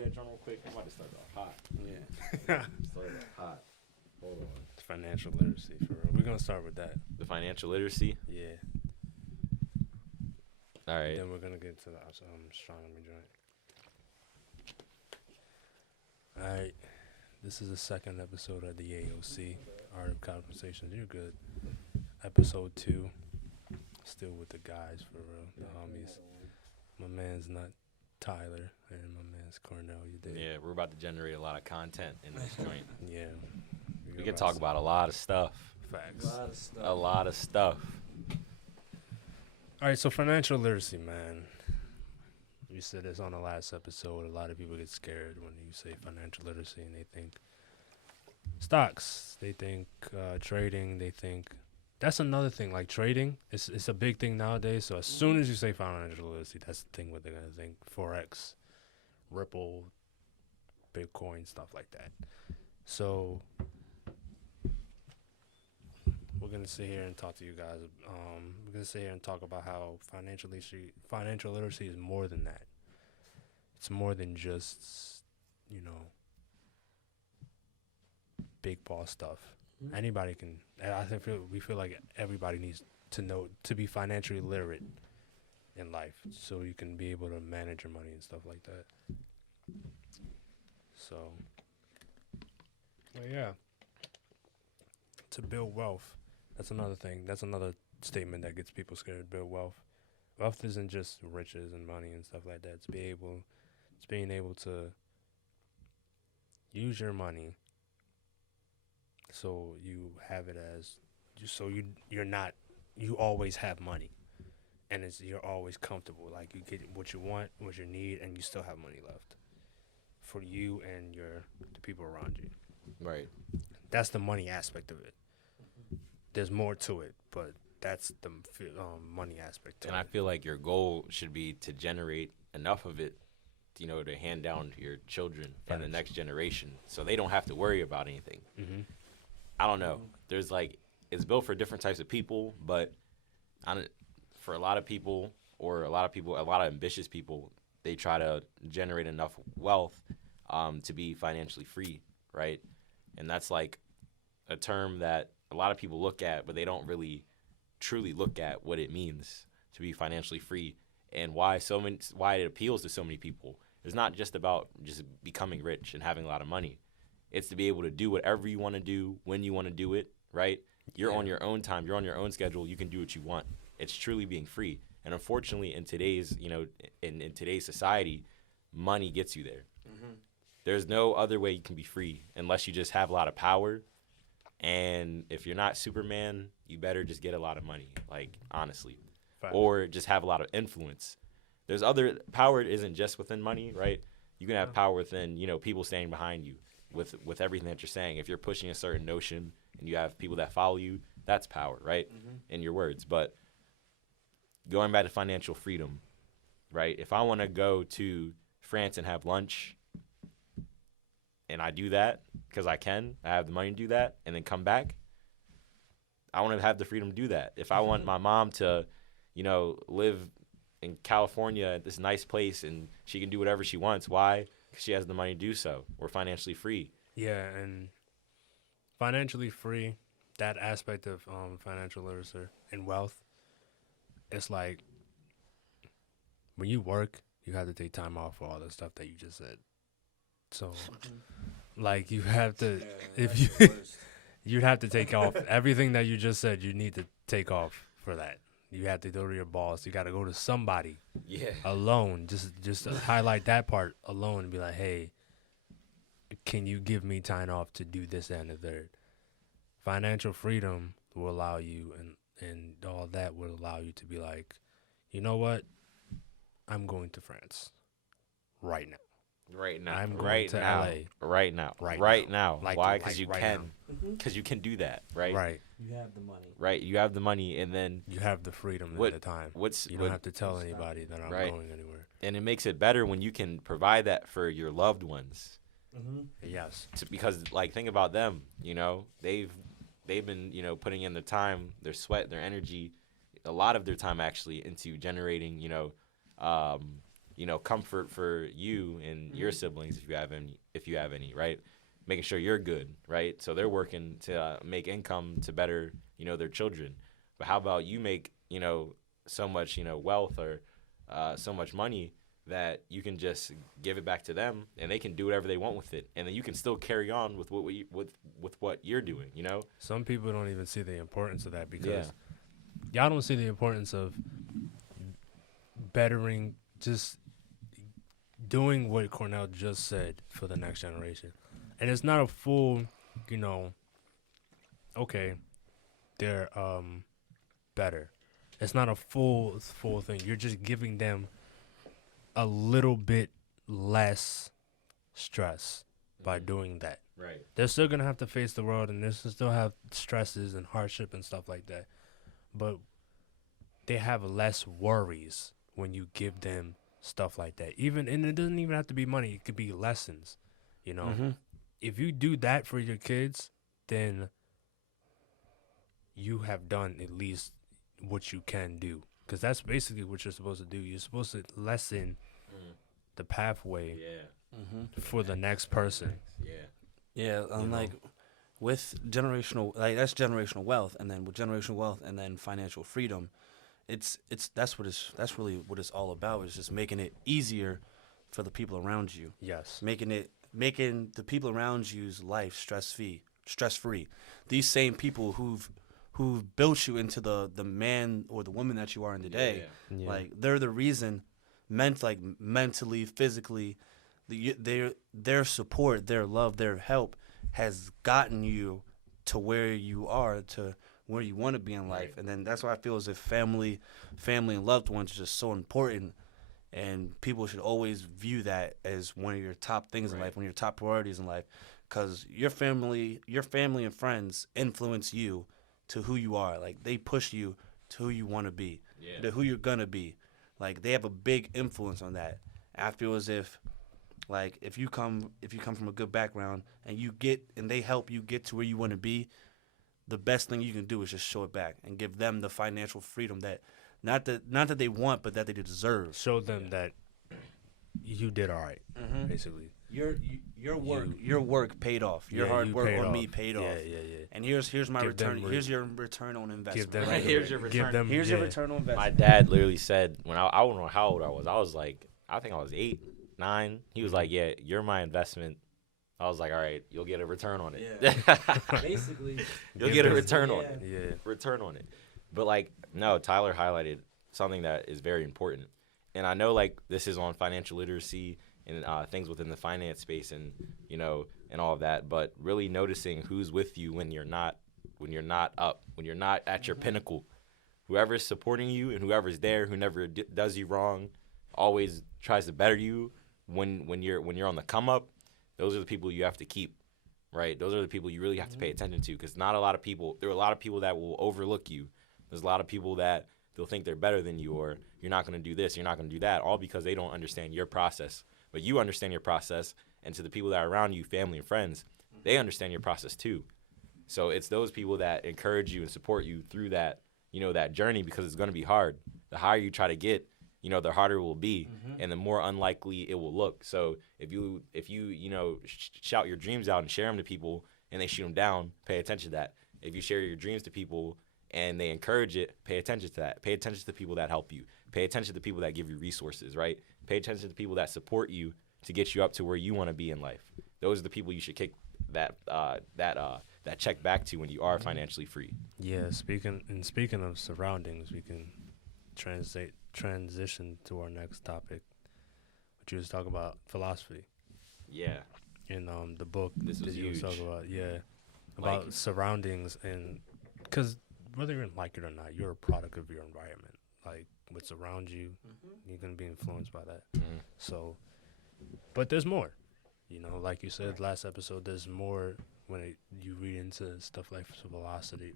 see that drum real quick? I'm about to start off hot. Yeah. Start off hot. Hold on. Financial literacy, for real. We're going to start with that. The financial literacy? Yeah. All right. Then we're going to get to the astronomy joint. All right. This is the second episode of the AOC, Art of Conversations. You're good. Episode 2. Still with the guys, for real. The homies. My man's not Tyler, and my man's Cornell. You did. Yeah, we're about to generate a lot of content in this joint. Yeah. We can talk about a lot of stuff. Facts. A lot of stuff. All right, so financial literacy, man. We said this on the last episode. A lot of people get scared when you say financial literacy, and they think stocks, they think trading, they think that's another thing. Like trading, it's a big thing nowadays. So as soon as you say financial literacy, that's the thing what they're gonna think. Forex, Ripple, Bitcoin, stuff like that. So we're gonna sit here and talk to you guys. We're gonna sit here and talk about how financial literacy is more than that. It's more than just, big boss stuff. Mm-hmm. Anybody can. I think we feel like everybody needs to know to be financially literate in life, so you can be able to manage your money and stuff like that. So, well, yeah, to build wealth. That's another thing. That's another statement that gets people scared. Build wealth. Wealth isn't just riches and money and stuff like that. It's being able to use your money so you have it as you always have money, and you're always comfortable. Like you get what you want, what you need, and you still have money left for you and the people around you. Right. That's the money aspect of it. There's more to it, but that's the money aspect. And I feel like your goal should be to generate enough of it, to hand down to your children and the next generation, so they don't have to worry about anything. Mm-hmm. I don't know. There's it's built for different types of people, but for a lot of people, a lot of ambitious people, they try to generate enough wealth to be financially free, right? And that's like a term that a lot of people look at, but they don't really truly look at what it means to be financially free and why it appeals to so many people. It's not just about just becoming rich and having a lot of money. It's to be able to do whatever you want to do when you want to do it, right? You're on your own time. You're on your own schedule. You can do what you want. It's truly being free. And unfortunately, in today's, in today's society, money gets you there. Mm-hmm. There's no other way you can be free unless you just have a lot of power. And if you're not Superman, you better just get a lot of money, honestly. Fact. Or just have a lot of influence. There's power isn't just within money, right? You can have power within, people standing behind you with everything that you're saying. If you're pushing a certain notion and you have people that follow you, that's power, right? Mm-hmm. In your words. But going back to financial freedom, right? If I want to go to France and have lunch, and I do that because I have the money to do that, and then come back, I want to have the freedom to do that. If I want my mom to, live in California at this nice place and she can do whatever she wants, why? Because she has the money to do so. We're financially free. Yeah, and financially free, that aspect of financial literacy and wealth, it's like when you work, you have to take time off for all the stuff that you just said. So, you have to, you'd have to take off everything that you just said. You need to take off for that. You have to go to your boss. You got to go to somebody alone. Just to highlight that part alone and be like, hey, can you give me time off to do this, that, and the third? Financial freedom will allow you, and all that will allow you to be like, you know what? I'm going to France right now. Right now. I'm going to LA. Right now. Right now. Why? Because you can. Because you can do that, right? Right. You have the money. Right. You have the money, and then you have the freedom at the time. You don't have to tell anybody that I'm going anywhere. And it makes it better when you can provide that for your loved ones. Mm-hmm. Yes. Because think about them. They've been putting in their time, their sweat, their energy, a lot of their time actually into generating comfort for you and your siblings if you have any, right? Making sure you're good, right? So they're working to make income to better, their children. But how about you make, so much, wealth or so much money that you can just give it back to them and they can do whatever they want with it, and then you can still carry on with what you're doing. Some people don't even see the importance of that because y'all don't see the importance of bettering, just doing what Cornell just said for the next generation. And it's not a full, okay, they're better. It's not a full thing. You're just giving them a little bit less stress by doing that. Right. They're still going to have to face the world, and they're still have stresses and hardship and stuff like that. But they have less worries when you give them stuff like that. And it doesn't even have to be money. It could be lessons, Mm-hmm. If you do that for your kids, then you have done at least what you can do. Because that's basically what you're supposed to do. You're supposed to lessen the pathway for the next person. Yeah, like with generational, that's generational wealth, and then with generational wealth and then financial freedom, that's really what it's all about. Is just making it easier for the people around you. Yes. Making the people around you's life stress free. These same people who've built you into the man or the woman that you are in today, like they're the reason, mentally, physically, their support, their love, their help has gotten you to where you are, to where you want to be in life. And then that's why I feel as if family and loved ones are just so important. And people should always view that as one of your top things in life, one of your top priorities in life, because your family and friends influence you to who you are. Like, they push you to who you want to be, to who you're gonna be. Like, they have a big influence on that. I feel as if, like, if you come from a good background and they help you get to where you want to be, the best thing you can do is just show it back and give them the financial freedom that not that they want, but that they deserve. Show them that you did all right, basically. Your work paid off. Your hard work on me paid off. Yeah. And here's my return. Here's your return on investment. Here's your return. Here's your return on investment. My dad literally said, when I don't know how old I was like, I think I was 8, 9. He was like, yeah, you're my investment. I was like, all right, you'll get a return on it. Yeah. Basically, you'll get a return on it. Yeah. Return on it. But, like, no, Tyler highlighted something that is very important. And I know, like, this is on financial literacy and things within the finance space and, and all of that. But really noticing who's with you when you're not up, when you're not at your pinnacle. Whoever's supporting you and whoever's there, who never does you wrong, always tries to better you when you're on the come up. Those are the people you have to keep, right? Those are the people you really have to pay attention to, because there are a lot of people that will overlook you. There's a lot of people that they'll think they're better than you, or you're not going to do this, you're not going to do that, all because they don't understand your process. But you understand your process, and to the people that are around you, family and friends, they understand your process too. So it's those people that encourage you and support you through that, that journey, because it's going to be hard. The higher you try to get, the harder it will be, and the more unlikely it will look. So if you shout your dreams out and share them to people and they shoot them down, pay attention to that. If you share your dreams to people and they encourage it, pay attention to that. Pay attention to the people that help you. Pay attention to the people that give you resources, right? Pay attention to the people that support you to get you up to where you want to be in life. Those are the people you should kick that check back to when you are financially free. Yeah, speaking of surroundings, we can transition to our next topic, which you was talking about philosophy. Yeah. In the book this was that you was huge. talking about, about surroundings, and because whether you like it or not, you're a product of your environment. Like, what's around you, you're gonna be influenced by that. So, but there's more. Like you said last episode, there's more when you read into stuff like philosophy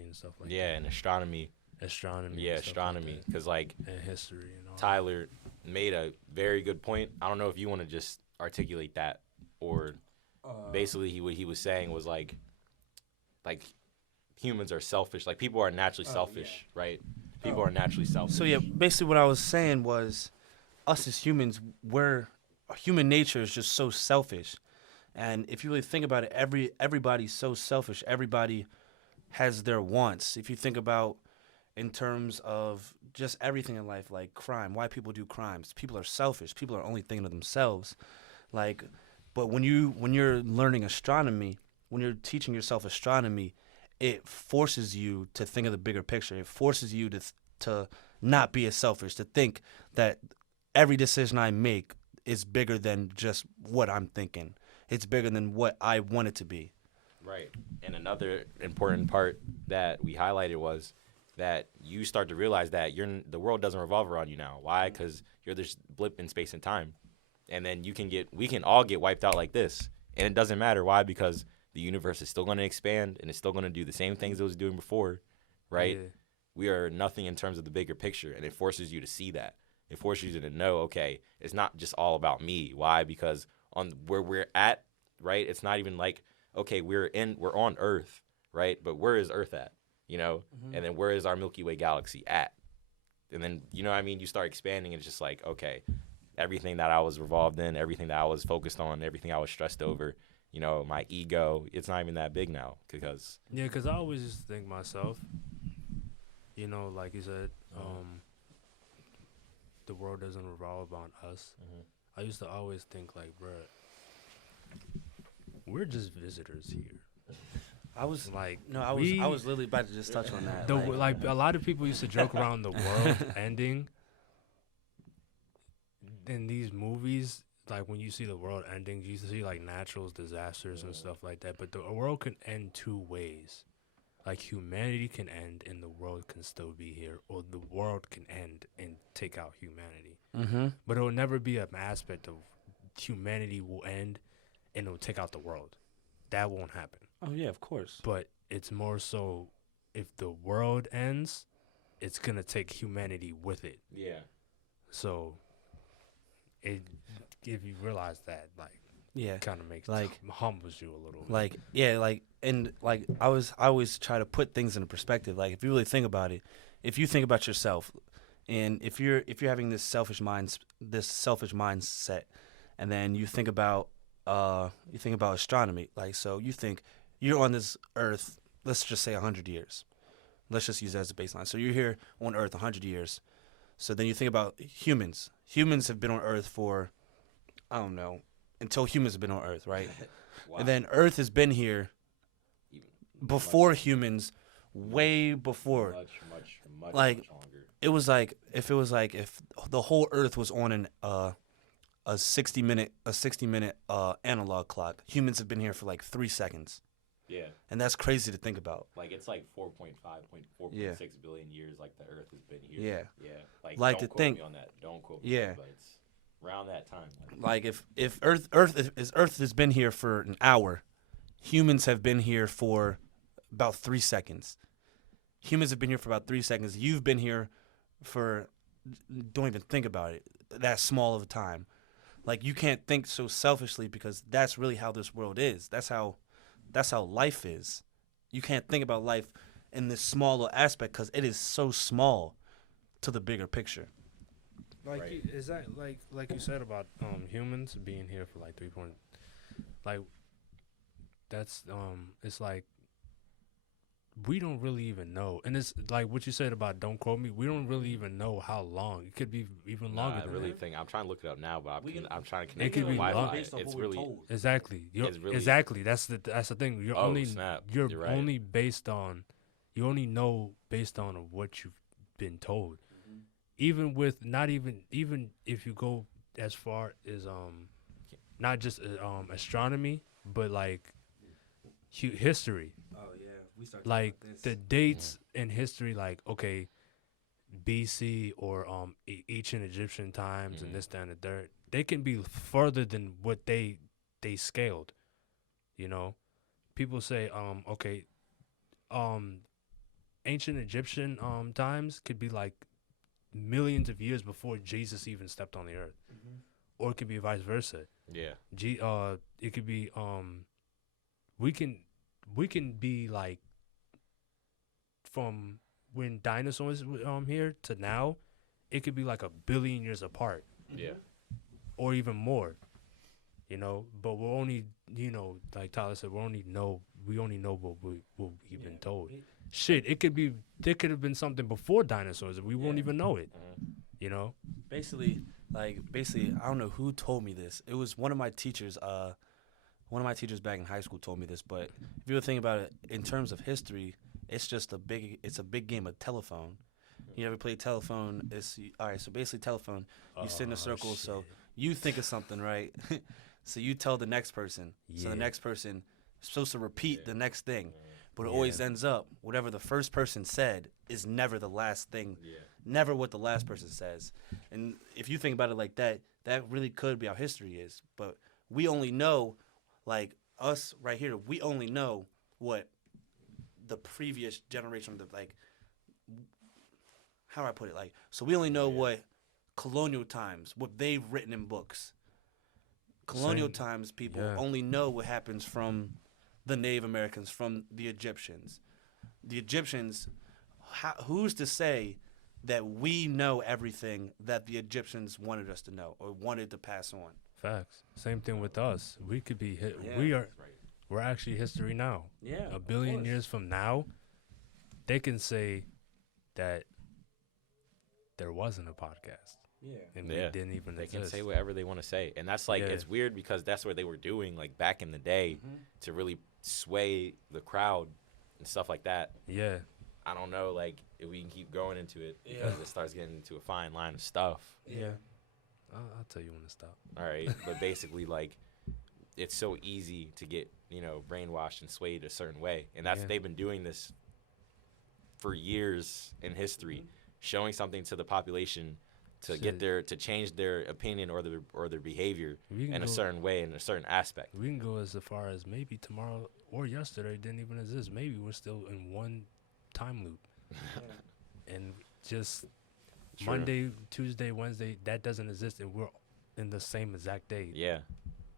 and stuff like that. Yeah, and astronomy. Astronomy. Yeah, astronomy. Because, and history and all Tyler made a very good point. I don't know if you want to just articulate that, or basically what he was saying was like humans are selfish. Like, people are naturally selfish, right? People are naturally selfish. So, yeah, basically what I was saying was, us as humans, human nature is just so selfish. And if you really think about it, everybody's so selfish. Everybody has their wants. If you think about in terms of just everything in life, like crime, why people do crimes, people are selfish. People are only thinking of themselves. Like, but when you're learning astronomy, when you're teaching yourself astronomy, it forces you to think of the bigger picture. It forces you to not be as selfish, to think that every decision I make is bigger than just what I'm thinking. It's bigger than what I want it to be. Right. And another important part that we highlighted was that you start to realize that the world doesn't revolve around you now. Why? Because you're this blip in space and time. And then we can all get wiped out like this. And it doesn't matter. Why? Because the universe is still going to expand and it's still going to do the same things it was doing before, right? Yeah. We are nothing in terms of the bigger picture, and it forces you to see that. It forces you to know, okay, it's not just all about me. Why? Because on where we're at, right, it's not even like, okay, we're on Earth, right? But where is Earth at, you know? Mm-hmm. And then where is our Milky Way galaxy at? And then, you know what I mean? You start expanding, and it's just like, okay, everything that I was revolved in, everything that I was focused on, everything I was stressed over, you know, my ego, it's not even that big now because... Yeah, because I always just think myself, you know, like you said, the world doesn't revolve around us. Mm-hmm. I used to always think like, bruh, we're just visitors here. I was literally about to just touch on that. Like a lot of people used to joke around the world ending in these movies. Like when you see the world ending, you see like natural disasters and stuff like that. But the world can end two ways. Like humanity can end and the world can still be here, or the world can end and take out humanity. Mm-hmm. But it will never be an aspect of humanity will end and it will take out the world. That won't happen. Oh yeah, of course. But it's more so if the world ends, it's gonna take humanity with it. Yeah. So if you realize that, like, yeah, kind of makes humbles you a little. Like, yeah, like, and like I always try to put things into perspective. Like, if you really think about it, if you think about yourself, and if you're having this selfish mindset, and then you think about astronomy, like, so you think you're on this Earth, let's just say 100 years. Let's just use that as a baseline. So you're here on Earth 100 years. So then you think about humans. Humans have been on Earth for, I don't know, until humans have been on Earth, right? Wow. And then Earth has been here before humans, way before. Much longer. It was like if the whole Earth was on a 60-minute analog clock. Humans have been here for like 3 seconds. Yeah. And that's crazy to think about. Like, it's like 4.6 billion years like the Earth has been here. Yeah. Yeah. Like don't to quote think, me on that. Don't quote me. Yeah. But it's around that time. Like if Earth has been here for an hour, humans have been here for about 3 seconds. Humans have been here for about 3 seconds. You've been here for, don't even think about it, that small of a time. Like, you can't think so selfishly because that's really how this world is. That's how life is. You can't think about life in this smaller aspect because it is so small to the bigger picture. Like, right. Is that like you said about humans being here for like 3 point, like that's it's like we don't really even know, and it's like what you said about don't quote me. We don't really even know how long. It could be even longer. I really think I'm trying to look it up now, but I'm trying to connect it could to be Wi-Fi. It's really told. Exactly. Exactly. That's the thing. You're right. Only based on you only know based on what you've been told. Mm-hmm. Even with even if you go as far as not just astronomy, but like history. Oh yeah. Like the dates in history, like okay, BC or ancient Egyptian times and this, that, and the third, they can be further than what they scaled. You know, people say ancient Egyptian times could be like millions of years before Jesus even stepped on the earth, or it could be vice versa. Yeah. It could be we can be like from when dinosaurs here to now, it could be like 1 billion years apart. Yeah. or even more. You know, but we're only, you know, like Tyler said, we only know what we've been told. Shit, there could have been something before dinosaurs, and we won't even know it. You know, Basically, I don't know who told me this. It was one of my teachers. One of my teachers back in high school told me this. But if you ever think about it in terms of history, it's a big game of telephone. You ever play telephone? All right. So basically, telephone. You sit in a circle. shit. So you think of something, right? So you tell the next person. So Yeah. the next person is supposed to repeat the next thing. But it always ends up, whatever the first person said is never the last thing. Yeah. Never what the last person says. And if you think about it like that, that really could be how history is. But we only know, like us right here, we only know what the previous generation, how do I put it? Like, so we only know what colonial times, what they've written in books. Colonial times people only know what happens from the Native Americans, from the Egyptians. The Egyptians, who's to say that we know everything that the Egyptians wanted us to know or wanted to pass on? facts. Same thing with us. We could be Yeah. we're actually history now. Yeah. A billion years from now, they can say that there wasn't a podcast. Yeah. And we Yeah. didn't even They exist. can say whatever they want to say, and that's like it's weird because that's what they were doing like back in the day to really sway the crowd and stuff like that. Yeah. I don't know, like if we can keep going into it because it starts getting into a fine line of stuff. Yeah. I'll tell you when to stop. All right, but basically, like it's so easy to get brainwashed and swayed a certain way, and they've been doing this for years in history, showing something to the population to to change their opinion or their behavior in a certain way, in a certain aspect. We can go as far as maybe tomorrow or yesterday didn't even exist. Maybe we're still in one time loop. And just True. Monday, Tuesday, Wednesday, that doesn't exist, and we're in the same exact day. Yeah.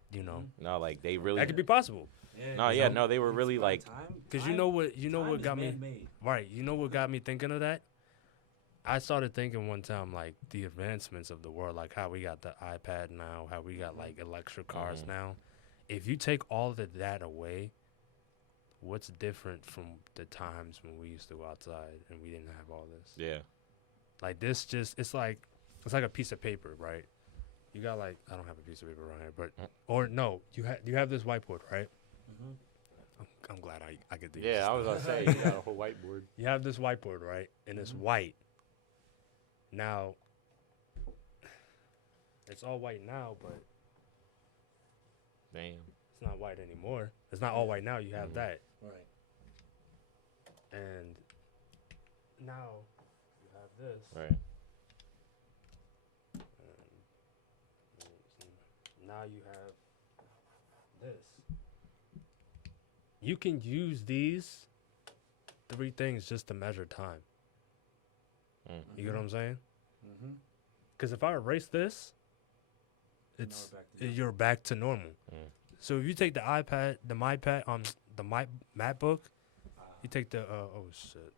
You know, No, like they really. that could be possible. No, they were really like. Because you know what got me right. You know what got me thinking of that? I started thinking one time like the advancements of the world, like how we got the iPad now, how we got like electric cars now. If you take all of that away, what's different from the times when we used to go outside and we didn't have all this? Yeah. Like this, it's like a piece of paper, right? You got like, I don't have a piece of paper around here, but or no, you have this whiteboard, right? I'm glad I get to use Yeah, I was gonna say you got a whole whiteboard. You have this whiteboard, right? And it's white. Now, it's all white now, but Damn. it's not white anymore. It's not all white now. You have that. Right. And now you have this. Right. Now you have this. You can use these 3 things just to measure time. You get what I'm saying? Because if I erase this, you're back to normal. So if you take the iPad, the MacBook, you take the oh shit.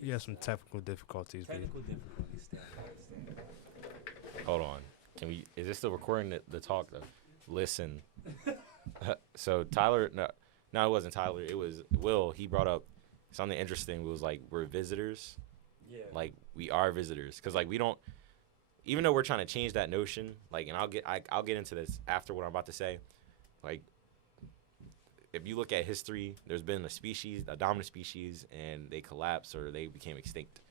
You have some technical difficulties. Hold on. Is this still recording the talk though? Listen. So Tyler, no, it wasn't Tyler. It was Will. He brought up something interesting. It was like we're visitors. Yeah. Like we are visitors because like we don't. Even though we're trying to change that notion, like, and I'll get into this after what I'm about to say. Like, if you look at history, there's been a dominant species, and they collapsed or they became extinct.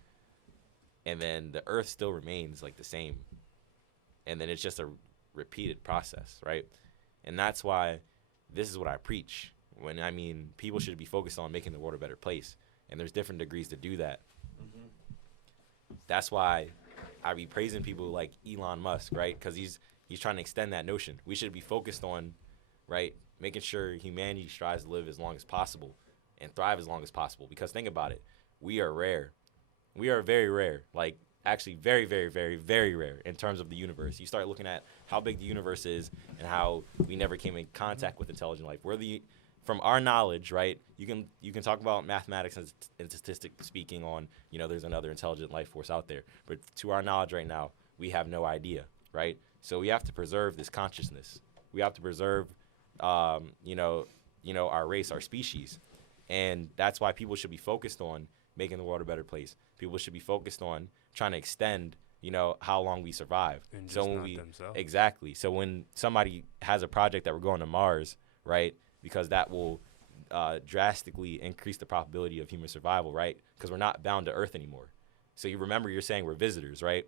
And then the Earth still remains like the same. And then it's just a repeated process, right? And that's why this is what I preach. When I mean people should be focused on making the world a better place, and there's different degrees to do that. That's why I be praising people like Elon Musk, right? Because he's trying to extend that notion. We should be focused on, right, making sure humanity strives to live as long as possible and thrive as long as possible. Because think about it, we are rare. We are very rare. Like, actually very, very, very, very rare in terms of the universe. You start looking at how big the universe is and how we never came in contact with intelligent life. We're the from our knowledge, right? You can talk about mathematics and statistics speaking on, there's another intelligent life force out there. But to our knowledge right now, we have no idea, right? So we have to preserve this consciousness. We have to preserve, our race, our species. And that's why people should be focused on making the world a better place. People should be focused on trying to extend, how long we survive. And so just when not themselves. Exactly. So when somebody has a project that we're going to Mars, right? Because that will drastically increase the probability of human survival, right? Because we're not bound to Earth anymore. So you're saying we're visitors, right?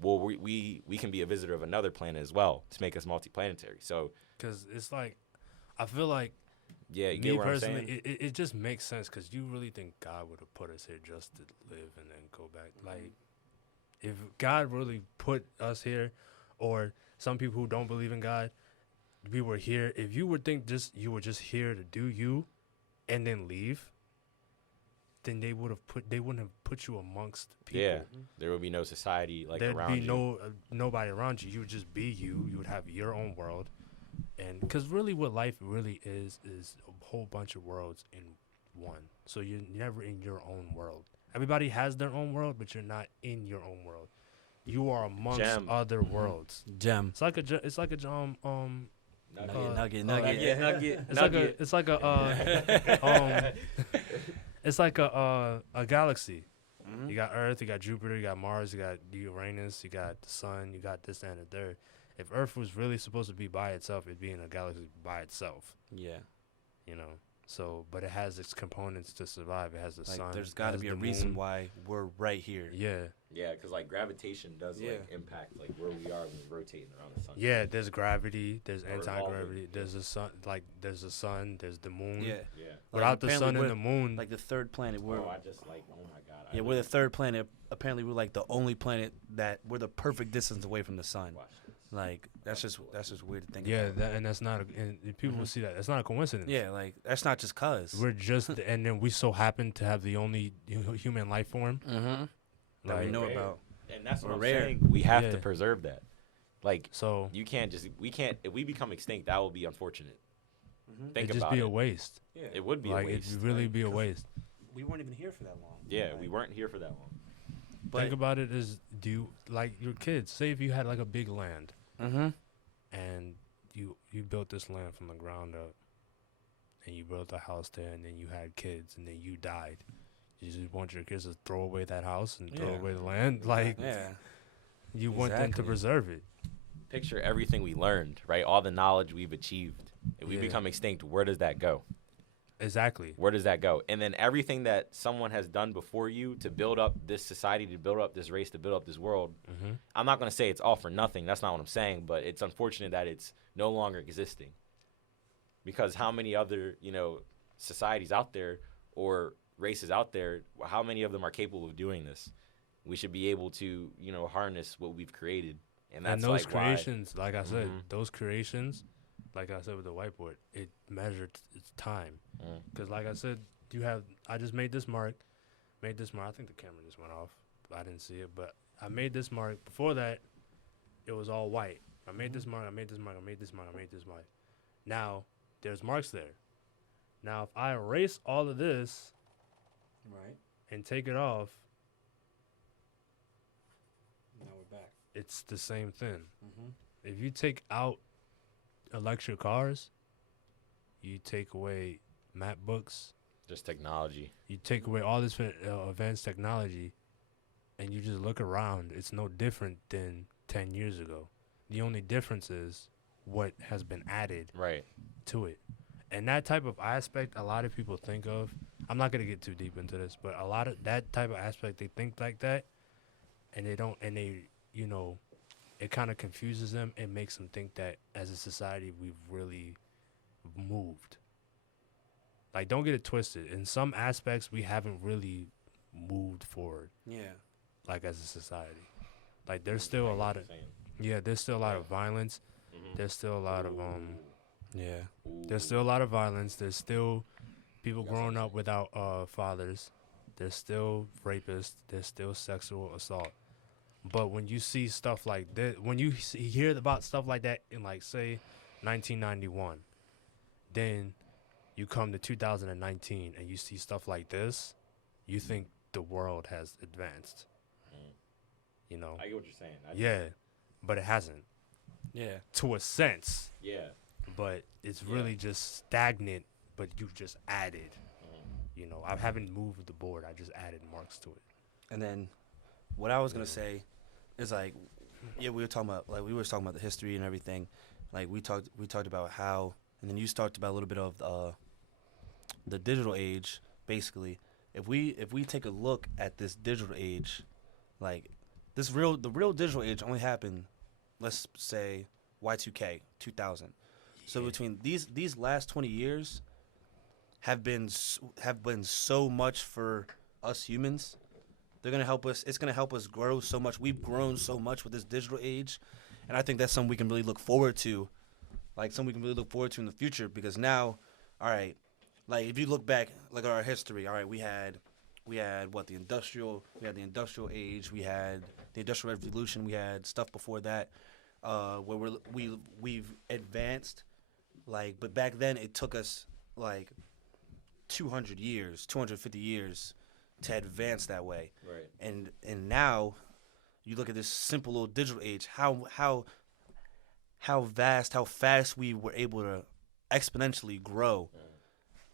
Well, we can be a visitor of another planet as well to make us multiplanetary. So because it's like, I feel like, yeah, you me get what I'm personally, saying? it just makes sense because you really think God would have put us here just to live and then go back. Like, if God really put us here, or some people who don't believe in God, we were here. If you would think you were just here to do you, and then leave, then they wouldn't have put you amongst people. Yeah, there would be no society There'd around be you. nobody around you. You would just be you. You would have your own world, and because really, what life really is a whole bunch of worlds in one. So you're never in your own world. Everybody has their own world, but you're not in your own world. You are amongst other worlds. Gem. It's like a it's like a galaxy. You got Earth, you got Jupiter, you got Mars, you got Uranus, you got the sun, you got this, that, and the third. If Earth was really supposed to be by itself, it'd be in a galaxy by itself. Yeah. So, but it has its components to survive. It has the sun. There's got to be a reason why we're right here. Yeah. Yeah, because gravitation does impact where we are when we're rotating around the sun. Yeah, there's gravity, there's Or anti-gravity, evolving. there's the sun, there's the moon. Yeah. Yeah. Without the sun and we're the moon, like the third planet. We're Oh my God. we're the third planet. Apparently, we're the only planet that we're the perfect distance away from the sun. Watch this. That's just weird to think yeah, about. and that's not and people will see that. That's not a coincidence. Yeah, that's not just cause. We're just, and then we so happen to have the only human life form. That we know rare. about. And that's what We're I'm rare. saying. We have Yeah. to preserve that. So We can't, if we become extinct, that will be unfortunate. Think it'd just about be it. a waste. Yeah. It would be a waste. It'd really be a waste. We weren't even here for that long. Yeah, we weren't here for that long. But Think about it as, do you, your kids, say if you had a big land and you built this land from the ground up and you built a house there and then you had kids and then you died. You just want your kids to throw away that house and throw Yeah. away the land? yeah. You want them to Exactly. preserve it. Picture everything we learned, right? All the knowledge we've achieved. If we Yeah. become extinct, where does that go? Exactly. Where does that go? And then everything that someone has done before you to build up this society, to build up this race, to build up this world, I'm not going to say it's all for nothing. That's not what I'm saying. But it's unfortunate that it's no longer existing. Because how many other, societies out there or races out there, how many of them are capable of doing this? We should be able to, harness what we've created. And that's those why- creations, like I said, Mhm. those creations, like I said with the whiteboard, it measured its time. Because like I said, I just made this mark. I think the camera just went off. I didn't see it, but I made this mark. Before that, it was all white. I made this mark, I made this mark, I made this mark, I made this mark. Now, there's marks there. Now, if I erase all of this Right. and take it off, Now we're back. it's the same thing. If you take out electric cars, you take away map books, Just technology. you take away all this advanced technology, and you just look around, it's no different than 10 years ago. The only difference is what has been added Right. to it. And that type of aspect, a lot of people think of, I'm not going to get too deep into this, but a lot of that type of aspect, they think like that, and they don't, and they, it kind of confuses them and makes them think that as a society, we've really moved. Don't get it twisted. In some aspects, we haven't really moved forward, Yeah. as a society. There's still a lot of, there's still a lot of violence. There's still a lot of, Yeah. there's still a lot of violence. There's still people growing up without fathers. There's still rapists. There's still sexual assault. But when you see stuff like that, when you hear about stuff like that in, say, 1991, then You come to 2019 and you see stuff like this, you think the world has advanced. You know? I get what you're saying. Yeah, but it hasn't. Yeah. To a sense. Yeah. But it's really just stagnant, but you've just added. You know, I haven't moved the board. I just added marks to it. And then what I was going to say is like, yeah, we were talking about the history and everything. Like we talked about how, and then you talked about a little bit of the digital age. Basically, if we take a look at this digital age, like the real digital age only happened, let's say Y2K 2000. So between these last 20 years have been so much for us humans. They're gonna help us. It's gonna help us grow so much. We've grown so much with this digital age, and I think that's something we can really look forward to, like something we can really look forward to in the future. Because now, all right, like if you look back, like at our history, all right, we had what the industrial age, we had the industrial revolution, we had stuff before that, where we've advanced, like, but back then it took us like 250 years to advance that way. Right. And now you look at this simple little digital age, how fast we were able to exponentially grow. Yeah.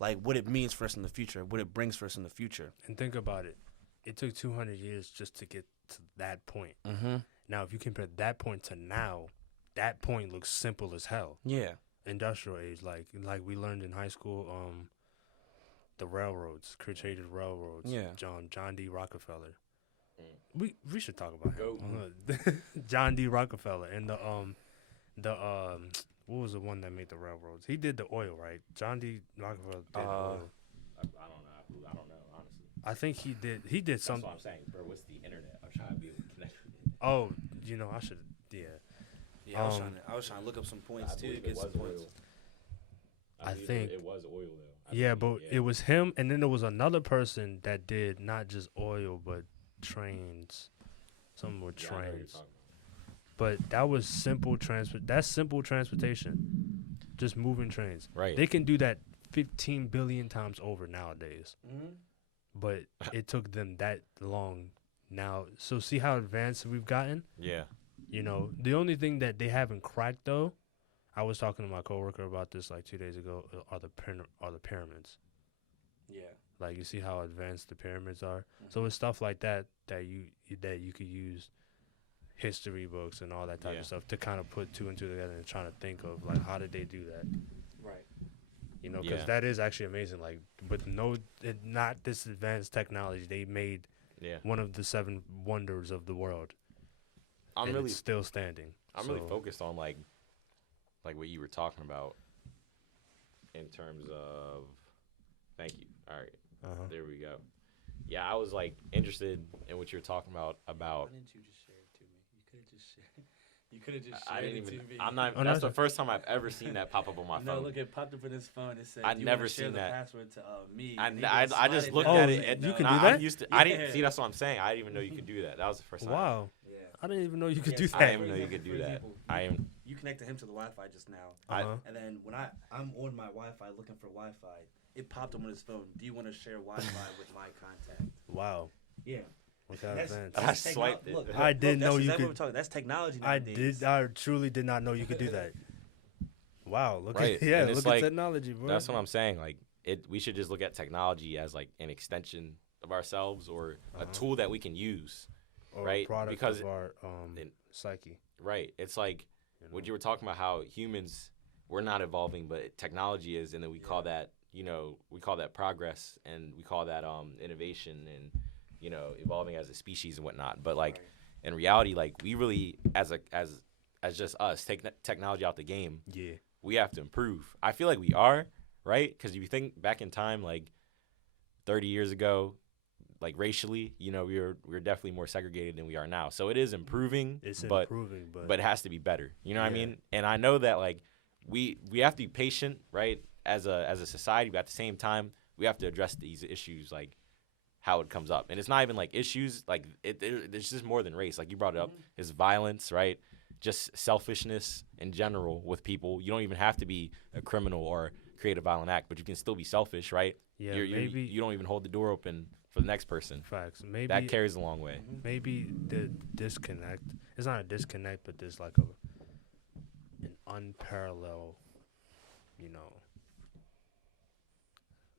Like what it means for us in the future, what it brings for us in the future. And think about it. It took 200 years just to get to that point. Mm-hmm. Now, if you compare that point to now, that point looks simple as hell. Yeah. Industrial age, like we learned in high school, the railroads, created railroads. Yeah. John D. Rockefeller. We should talk about him. John D. Rockefeller and the what was the one that made the railroads? He did the oil, right? John D. Rockefeller did oil. I don't know, honestly. I think he did something. That's what I'm saying, bro. What's the internet? I'm trying to be connected. Oh, you know, I should. Yeah. Yeah, I was trying to look up some points too. Get some points. I think it was oil though. It was him, and then there was another person that did not just oil but trains. Some were trains. But that was simple That's simple transportation, just moving trains. Right. They can do that 15 billion times over nowadays. Mm-hmm. But it took them that long now. So see how advanced we've gotten? Yeah. You know, the only thing that they haven't cracked though, I was talking to my coworker about this like 2 days ago, are the pyramids. Yeah. Like you see how advanced the pyramids are. Mm-hmm. So it's stuff like that you could use history books and all that type of stuff to kind of put two and two together and trying to think of like how did they do that. Right. You know, because that is actually amazing. Like, with not this advanced technology, they made one of the 7 wonders of the world. It's still standing. I'm really focused on like what you were talking about in terms of. Thank you. All right, There we go. Yeah, I was like interested in what you were talking about. Why didn't you just share it to me? You could have just shared. You could have just shared it to me. I'm not. That's the first time I've ever seen that pop up on my phone. No, look, it popped up in his phone. It said, I'd never seen the that. password to me. I just looked at it. And, you can do that? I didn't see. That's what I'm saying. I didn't even know you could do that. That was the first time. Wow. Yeah. I didn't even know you could do that. I didn't even know you could do that. You connected him to the Wi-Fi just now, and then when I'm on my Wi-Fi looking for Wi-Fi, it popped up on his phone. Do you want to share Wi-Fi with my contact? Wow. Yeah. I swiped it. Look, I didn't know you could. That's technology nowadays. I truly did not know you could do that. Wow. Look at technology, bro. That's what I'm saying. Like we should just look at technology as like an extension of ourselves or a tool that we can use, or right? A product because of our psyche. Right. It's like what you were talking about, how humans we're not evolving, but technology is, and then we call that progress, and we call that innovation and evolving as a species and whatnot. But like in reality, like we really as just us take technology out the game. Yeah, we have to improve. I feel like we are, right? Because if you think back in time, like 30 years ago, like racially, we were definitely more segregated than we are now. So it is improving. But it has to be better. You know what I mean? And I know that like we have to be patient, right? As a society, but at the same time, we have to address these issues like how it comes up. And it's not even like issues like it's just more than race. Like you brought it up, it's violence, right? Just selfishness in general with people. You don't even have to be a criminal or create a violent act, but you can still be selfish, right? Yeah, Maybe you don't even hold the door open for the next person. Facts. Maybe That carries a long way. Maybe the disconnect. It's not a disconnect, but there's like an unparalleled,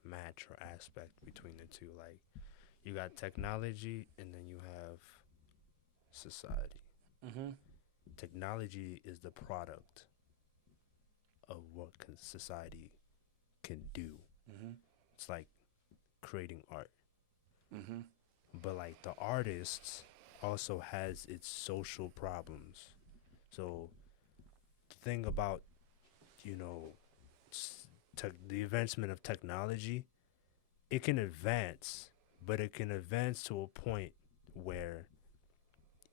match or aspect between the two. Like, you got technology, and then you have society. Technology is the product of what society can do. It's like creating art. But like the artists also has its social problems. So the thing about the advancement of technology, it can advance, but it can advance to a point where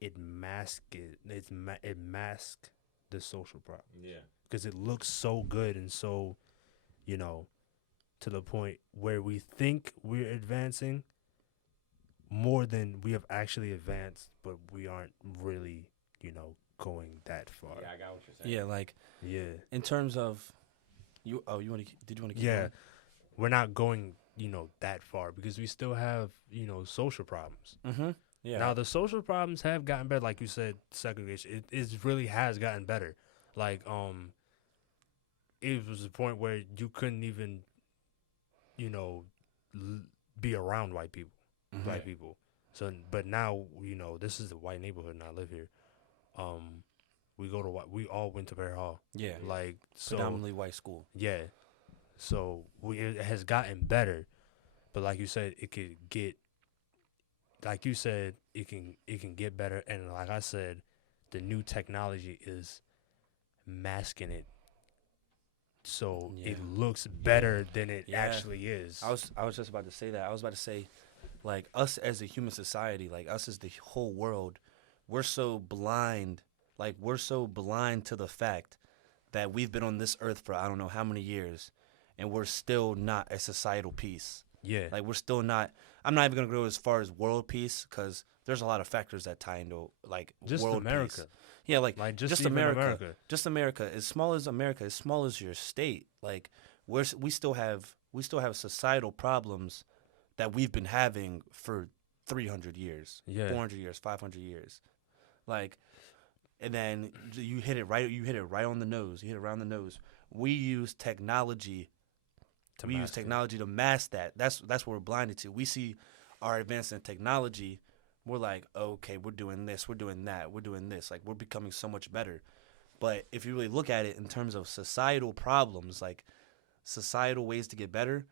it masks the social problem. Yeah. Because it looks so good and so, to the point where we think we're advancing more than we have actually advanced, but we aren't really, going that far. Yeah, I got what you're saying. Yeah, like in terms of did you want to keep going? We're not going, that far because we still have, social problems. Yeah. Now the social problems have gotten better, like you said, segregation. It really has gotten better. Like it was a point where you couldn't even, be around white people, black people. So, but now this is the white neighborhood, and I live here. We all went to Bear Hall. Yeah. Like, so Predominantly white school. yeah. So it has gotten better, but like you said, it could get. Like you said, it can get better, and like I said, the new technology is masking it, so it looks better than it actually is. I was just about to say that. I was about to say, like, us as a human society, like us as the whole world, we're so blind. Like, we're so blind to the fact that we've been on this earth for I don't know how many years, and we're still not a societal peace. Yeah. Like, we're still not. I'm not even gonna go as far as world peace because there's a lot of factors that tie into like just world America. peace. Yeah, like just America. Just America. As small as America, as small as your state. Like we still have societal problems that we've been having for 300 years, 400 years, 500 years. Like, and then you hit it right on the nose. You hit it around the nose. We use technology. We use technology to mask that. That's what we're blinded to. We see our advancement in technology. We're like, okay, we're doing this, we're doing that, we're doing this. Like, we're becoming so much better. But if you really look at it in terms of societal problems, like societal ways to get better,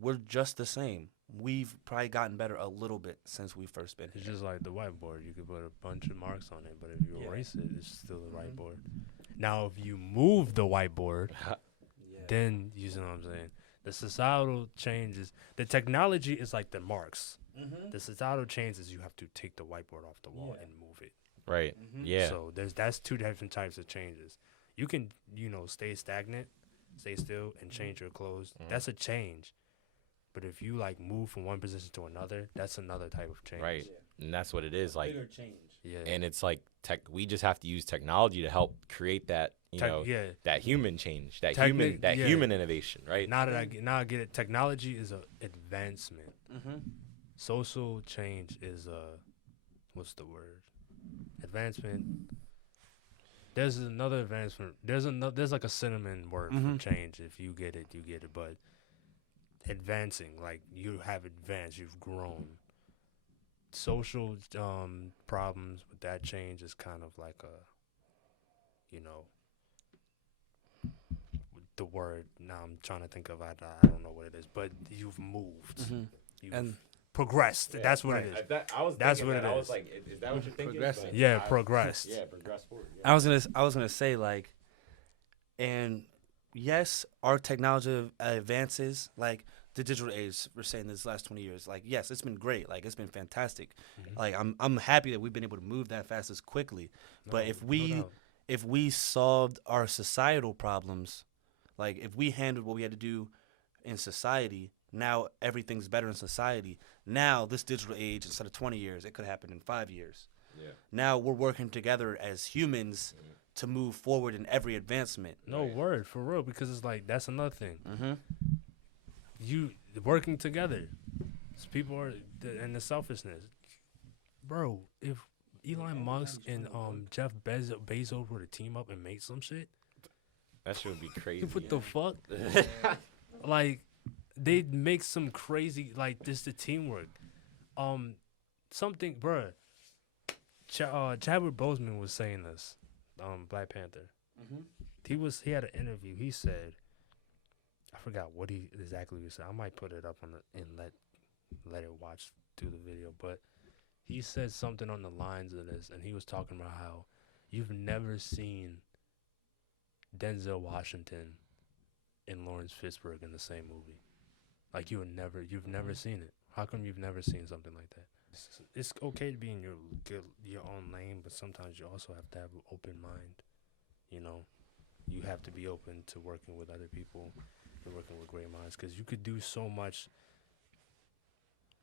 we're just the same. We've probably gotten better a little bit since we first been here. It's just like the whiteboard. You could put a bunch of marks on it, but if you erase it, it's still a whiteboard. Now, if you move the whiteboard, then you see what I'm saying. The societal changes. The technology is like the marks. The societal changes. You have to take the whiteboard off the wall and move it. Right. Yeah. So that's two different types of changes. You can stay stagnant, stay still, and change your clothes. That's a change. But if you like move from one position to another, that's another type of change. Right. And that's what it is. Like, Bigger change. Yeah. and it's like we just have to use technology to help create that, that human change, that human innovation, right? Now I get it. Technology is a advancement. Social change is what's the word? Advancement. There's another advancement. There's like a synonym word for change. If you get it, you get it. But advancing, like you have advanced, you've grown. Social problems with that change is kind of like the word. Now I'm trying to think of I don't know what it is, but you've moved. You've progressed. That's what it is. That's what it is. I was like, is that what you're thinking? Progressing. Yeah, progressed. Yeah, progress forward. Yeah. I was gonna say, like, and yes, our technology advances, like the digital age. We're saying this last 20 years, like, yes, it's been great, like it's been fantastic. Like I'm happy that we've been able to move that fast as quickly. But if we solved our societal problems, like if we handled what we had to do in society, now everything's better in society. Now this digital age, instead of 20 years, it could happen in 5 years. Yeah. Now we're working together as humans to move forward in every advancement. No word, for real, because it's like, that's another thing. Mm-hmm. You working together. People are, and the selfishness. Bro, if Elon Musk and Jeff Bezos were to team up and make some shit, that shit would be crazy. what the fuck? Like, they'd make some crazy, like, this the teamwork. Something, bruh. Chadwick Boseman was saying this, Black Panther. Mm-hmm. He had an interview. He said, I forgot what he exactly said. I might put it up on and let it watch through the video. But he said something on the lines of this, and he was talking about how you've never seen Denzel Washington and Lawrence Fishburne in the same movie. Like, you've never seen it. How come you've never seen something like that? It's okay to be in your own lane, but sometimes you also have to have an open mind. You know, you have to be open to working with other people and working with great minds, because you could do so much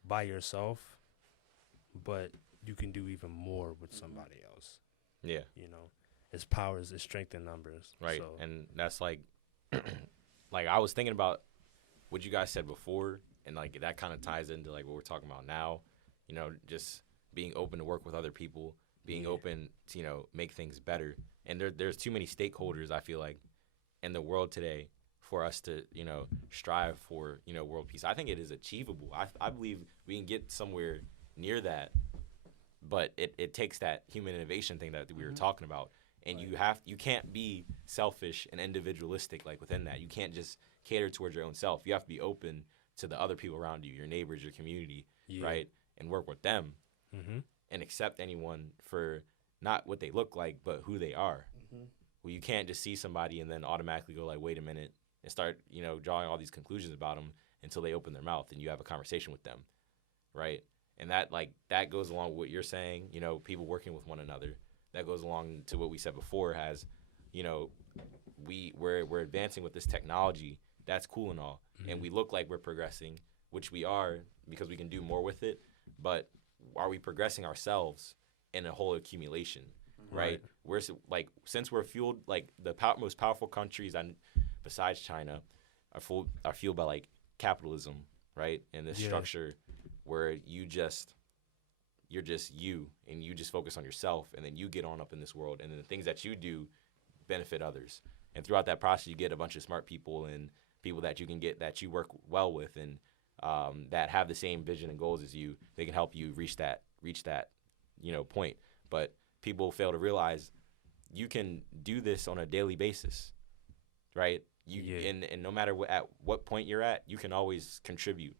by yourself, but you can do even more with somebody else. Yeah. You know, it's powers, it's strength in numbers. Right. So. And that's like, like I was thinking about what you guys said before, and like that kind of ties into like what we're talking about now. You know, just being open to work with other people, being open to, you know, make things better. And there's too many stakeholders, I feel like, in the world today for us to, you know, strive for, you know, world peace. I think it is achievable. I believe we can get somewhere near that, but it takes that human innovation thing that we were talking about. And you can't be selfish and individualistic like within that. You can't just cater towards your own self. You have to be open to the other people around you, your neighbors, your community, right? And work with them and accept anyone for not what they look like, but who they are. Well, you can't just see somebody and then automatically go like, wait a minute, and start, you know, drawing all these conclusions about them until they open their mouth and you have a conversation with them, right? And that goes along with what you're saying, you know, people working with one another. That goes along to what we said before, has, you know, we're advancing with this technology. That's cool and all, and we look like we're progressing, which we are, because we can do more with it. But are we progressing ourselves in a whole accumulation, right? We're like, since we're fueled, like the most powerful countries besides China are fueled by like capitalism, right? And this structure where you're just you, and you just focus on yourself, and then you get on up in this world, and then the things that you do benefit others. And throughout that process, you get a bunch of smart people and people that you can get that you work well with, and that have the same vision and goals as you. They can help you reach that, you know, point. But people fail to realize you can do this on a daily basis, right? And no matter at what point you're at, you can always contribute.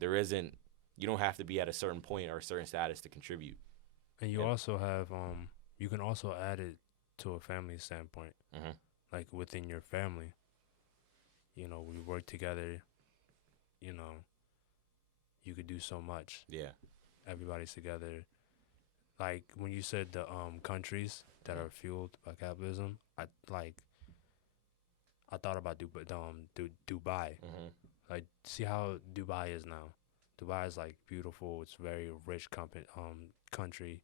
You don't have to be at a certain point or a certain status to contribute. And you also have, you can also add it to a family standpoint, like within your family. You know, we work together, you know, you could do so much. Yeah. Everybody's together. Like when you said the countries that are fueled by capitalism, I thought about Dubai. Like, see how Dubai is now. Dubai is like beautiful. It's very rich country.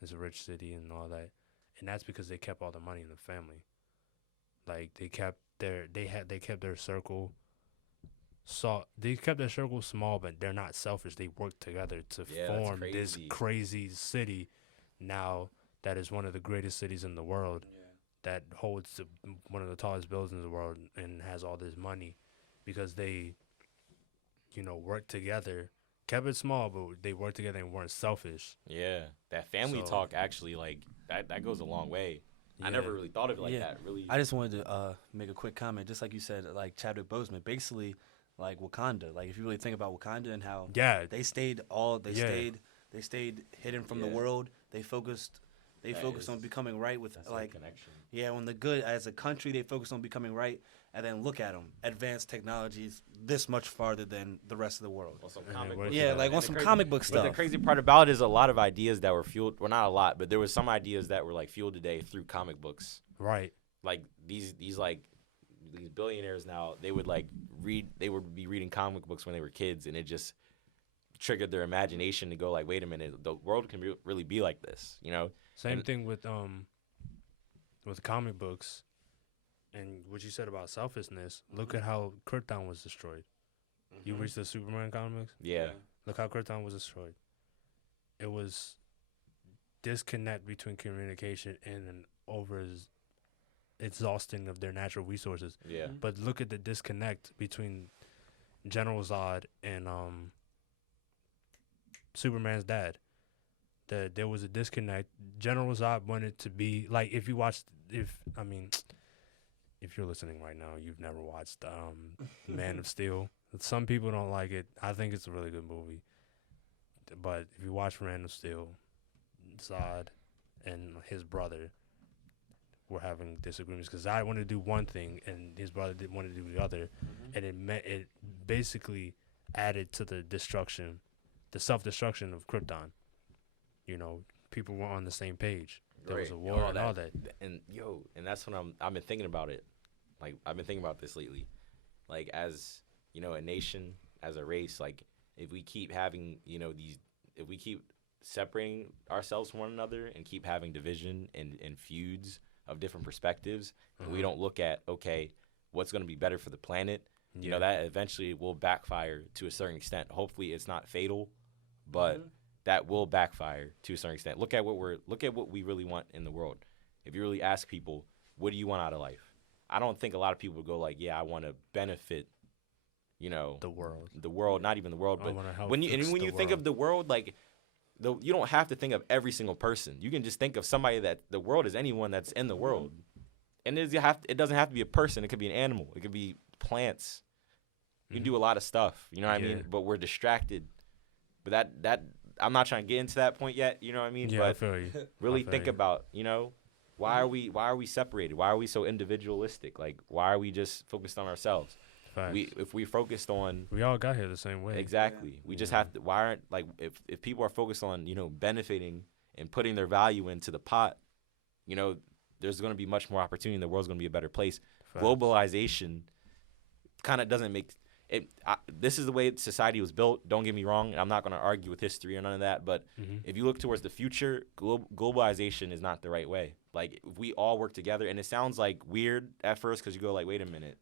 It's a rich city and all that, and that's because they kept all the money in the family. Like they kept their circle. So they kept their circle small, but they're not selfish. They work together to form this crazy city now that is one of the greatest cities in the world, that holds one of the tallest buildings in the world and has all this money because they, you know, work together. Kept it small, but they worked together and weren't selfish. Yeah, that family talk actually, like, that goes a long way. I never really thought of it like that. Really, I just wanted to make a quick comment, just like you said, like Chadwick Boseman, basically like Wakanda. Like if you really think about Wakanda and how they stayed hidden from the world. They focused on becoming right with like connection. Yeah, when the good as a country, they focused on becoming right, and then look at them, advanced technologies this much farther than the rest of the world. On some comic book like on some comic book stuff. But the crazy part about it is a lot of ideas that were fueled. Well, not a lot, but there was some ideas that were like fueled today through comic books. Right. Like these billionaires now, they would be reading comic books when they were kids, and it just triggered their imagination to go like, wait a minute, the world can really be like this, you know? Same thing with with comic books and what you said about selfishness, look at how Krypton was destroyed. You read the Superman comics? Yeah. Look how Krypton was destroyed. It was disconnect between communication and an exhausting of their natural resources. Yeah. But look at the disconnect between General Zod and Superman's dad. There was a disconnect. General Zod wanted to be like, if you're listening right now, you've never watched Man of Steel. Some people don't like it. I think it's a really good movie. But if you watch Man of Steel, Zod and his brother were having disagreements because Zod wanted to do one thing and his brother didn't want to do the other, and it basically added to the self-destruction of Krypton. You know, people weren't on the same page. There was a war and all that. And that's when I've been thinking about it. Like, I've been thinking about this lately. Like, as, you know, a nation, as a race, like, if we keep having, you know, if we keep separating ourselves from one another and keep having division and feuds of different perspectives, and we don't look at, okay, what's going to be better for the planet, you know, that eventually will backfire to a certain extent. Hopefully it's not fatal, but that will backfire to a certain extent. Look at what we really want in the world. If you really ask people, what do you want out of life? I don't think a lot of people would go like, yeah, I want to benefit, you know, the world, not even the world, but when you think think of the world, like, you don't have to think of every single person. You can just think of somebody that the world is anyone that's in the world, and it doesn't have to be a person. It could be an animal. It could be plants. You can do a lot of stuff. You know what I mean? But we're distracted. But that I'm not trying to get into that point yet. You know what I mean? Yeah, but I feel you. really think about, you know, why are we separated? Why are we so individualistic? Like, why are we just focused on ourselves? If we focused on, we all got here the same way. Exactly. We just have to. Why aren't, like, if people are focused on, you know, benefiting and putting their value into the pot, you know, there's going to be much more opportunity. The world's going to be a better place. Globalization kind of doesn't make it. This is the way society was built. Don't get me wrong. I'm not going to argue with history or none of that. But if you look towards the future, globalization is not the right way. Like, if we all work together, and it sounds like weird at first because you go like, wait a minute.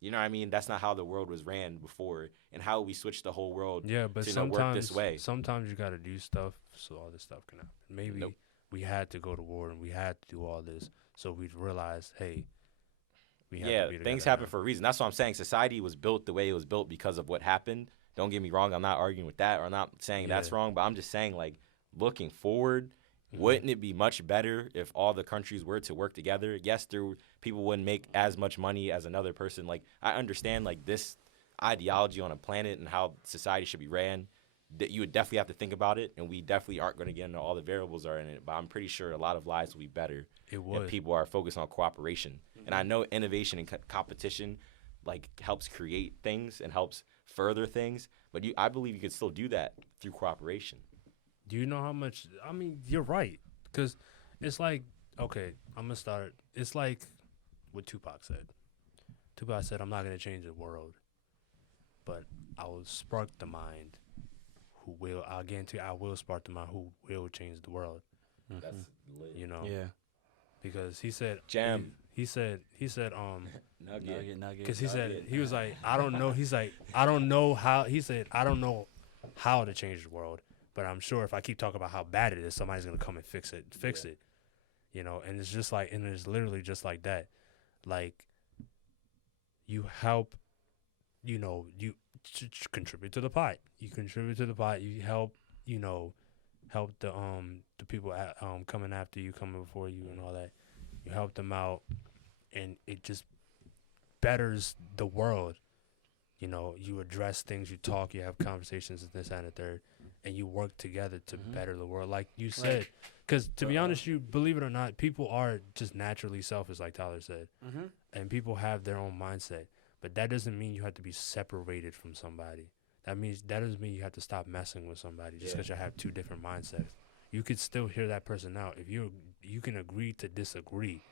You know what I mean? That's not how the world was ran before, and how we switched the whole world to work this way. Sometimes you got to do stuff so all this stuff can happen. Maybe we had to go to war and we had to do all this so we'd realize, hey, we have to be together. Things happen for a reason. That's what I'm saying. Society was built the way it was built because of what happened. Don't get me wrong. I'm not arguing with that, or I'm not saying that's wrong, but I'm just saying, like, looking forward, wouldn't it be much better if all the countries were to work together? Yes, people wouldn't make as much money as another person. Like, I understand, like, this ideology on a planet and how society should be ran, that you would definitely have to think about it, and we definitely aren't going to get into all the variables are in it, but I'm pretty sure a lot of lives will be better if people are focused on cooperation. And I know innovation and competition, like, helps create things and helps further things, but I believe you could still do that through cooperation. Do you know how much? I mean, you're right. Because it's like, okay, I'm going to start. It's like what Tupac said. Tupac said, I'm not going to change the world, but I will spark the mind who will. I guarantee I will spark the mind who will change the world. That's lit. You know? Yeah. Because he said. Jam. He said, Nugget. Because he said, he was like, I don't know. He's like, I don't know how. He said, I don't know how to change the world. But I'm sure if I keep talking about how bad it is, somebody's going to come and fix it. You know, and it's just like, and it's literally just like that. Like, you help, you know, you contribute to the pot. You contribute to the pot. You help, you know, help the people coming after you, coming before you and all that. You help them out, and it just betters the world. You know, you address things, you talk, you have conversations, and this and the third, and you work together to better the world, like you said. Because to be honest, you believe it or not, people are just naturally selfish, like Tyler said, and people have their own mindset. But that doesn't mean you have to be separated from somebody. That doesn't mean you have to stop messing with somebody just because you have two different mindsets. You could still hear that person out. If you can agree to disagree.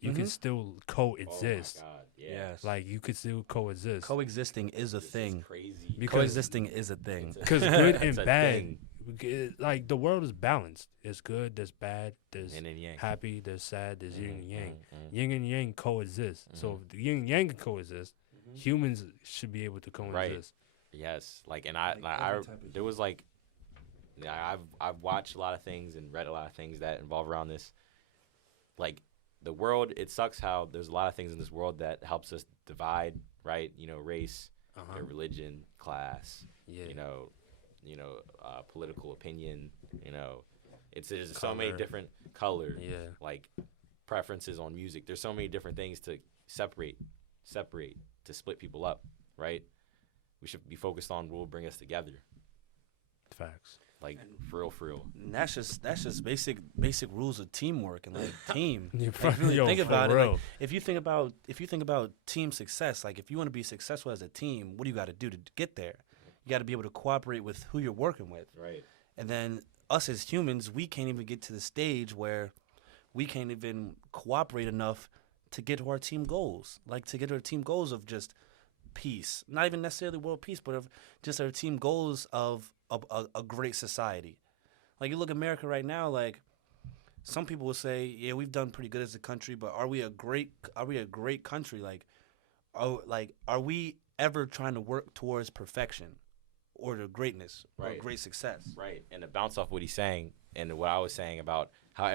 You can still coexist. Oh my God, yes. Like, you could still coexist. Coexisting is a thing. Is crazy. Coexisting is a thing. Because good and bad, like the world is balanced. There's good, there's bad, there's Yin and yang. happy, there's sad, there's yin and yang. Mhm. Yin and yang coexist. So if the yin and yang can coexist, humans should be able to coexist. Right. Yes, like, and Like I every type of there was like, yeah, I've watched a lot of things and read a lot of things that involve around this. Like, the world, it sucks how there's a lot of things in this world that helps us divide, right? You know, race, religion, class, Yeah. Political opinion. There's so many different color, Yeah. like preferences on music. There's so many different things to separate, to split people up, right? We should be focused on what will bring us together. Facts. Like, for real. And that's just basic rules of teamwork and like team. Yeah, Like, really yo, think for about it. real. Like, if you think about team success, like if you want to be successful as a team, what do you got to do to get there? You got to be able to cooperate with who you're working with. Right. And then us as humans, we can't even get to the stage where we can't even cooperate enough to get to our team goals. Like to get to our team goals of just peace, not even necessarily world peace, but of just our team goals of a great society. Like you look at America right now, like some people will say, yeah, we've done pretty good as a country, but are we a great country? Like, are we ever trying to work towards perfection or to greatness or Right. great success? Right. And to bounce off what he's saying and what I was saying about how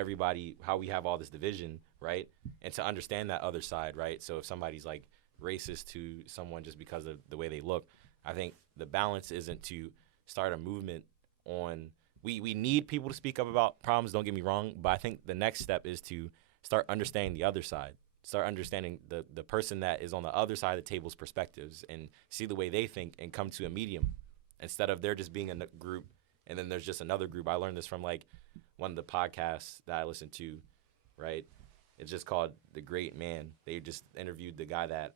we have all this division, right? And to understand that other side, right? So if somebody's like racist to someone just because of the way they look, I think the balance isn't to start a movement on we need people to speak up about problems, don't get me wrong, but I think the next step is to start understanding the other side. Start understanding the person that is on the other side of the table's perspectives and see the way they think and come to a medium instead of there just being a group and then there's just another group. I learned this from like one of the podcasts that I listened to, right? It's just called The Great Man. They just interviewed the guy that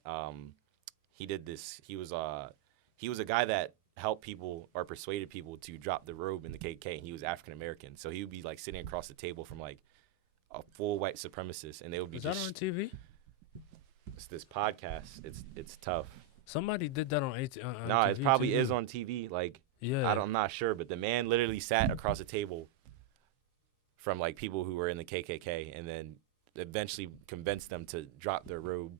he did this. He was a guy that helped people or persuaded people to drop the robe in the KKK, and he was African American. So he would be like sitting across the table from like a full white supremacist, and they would be Is that on TV? It's this podcast. It's tough. Somebody did that on AT. No, TV, it probably TV. is on TV. Like, Yeah. I'm not sure, but the man literally sat across the table from like people who were in the KKK, and then eventually convinced them to drop their robe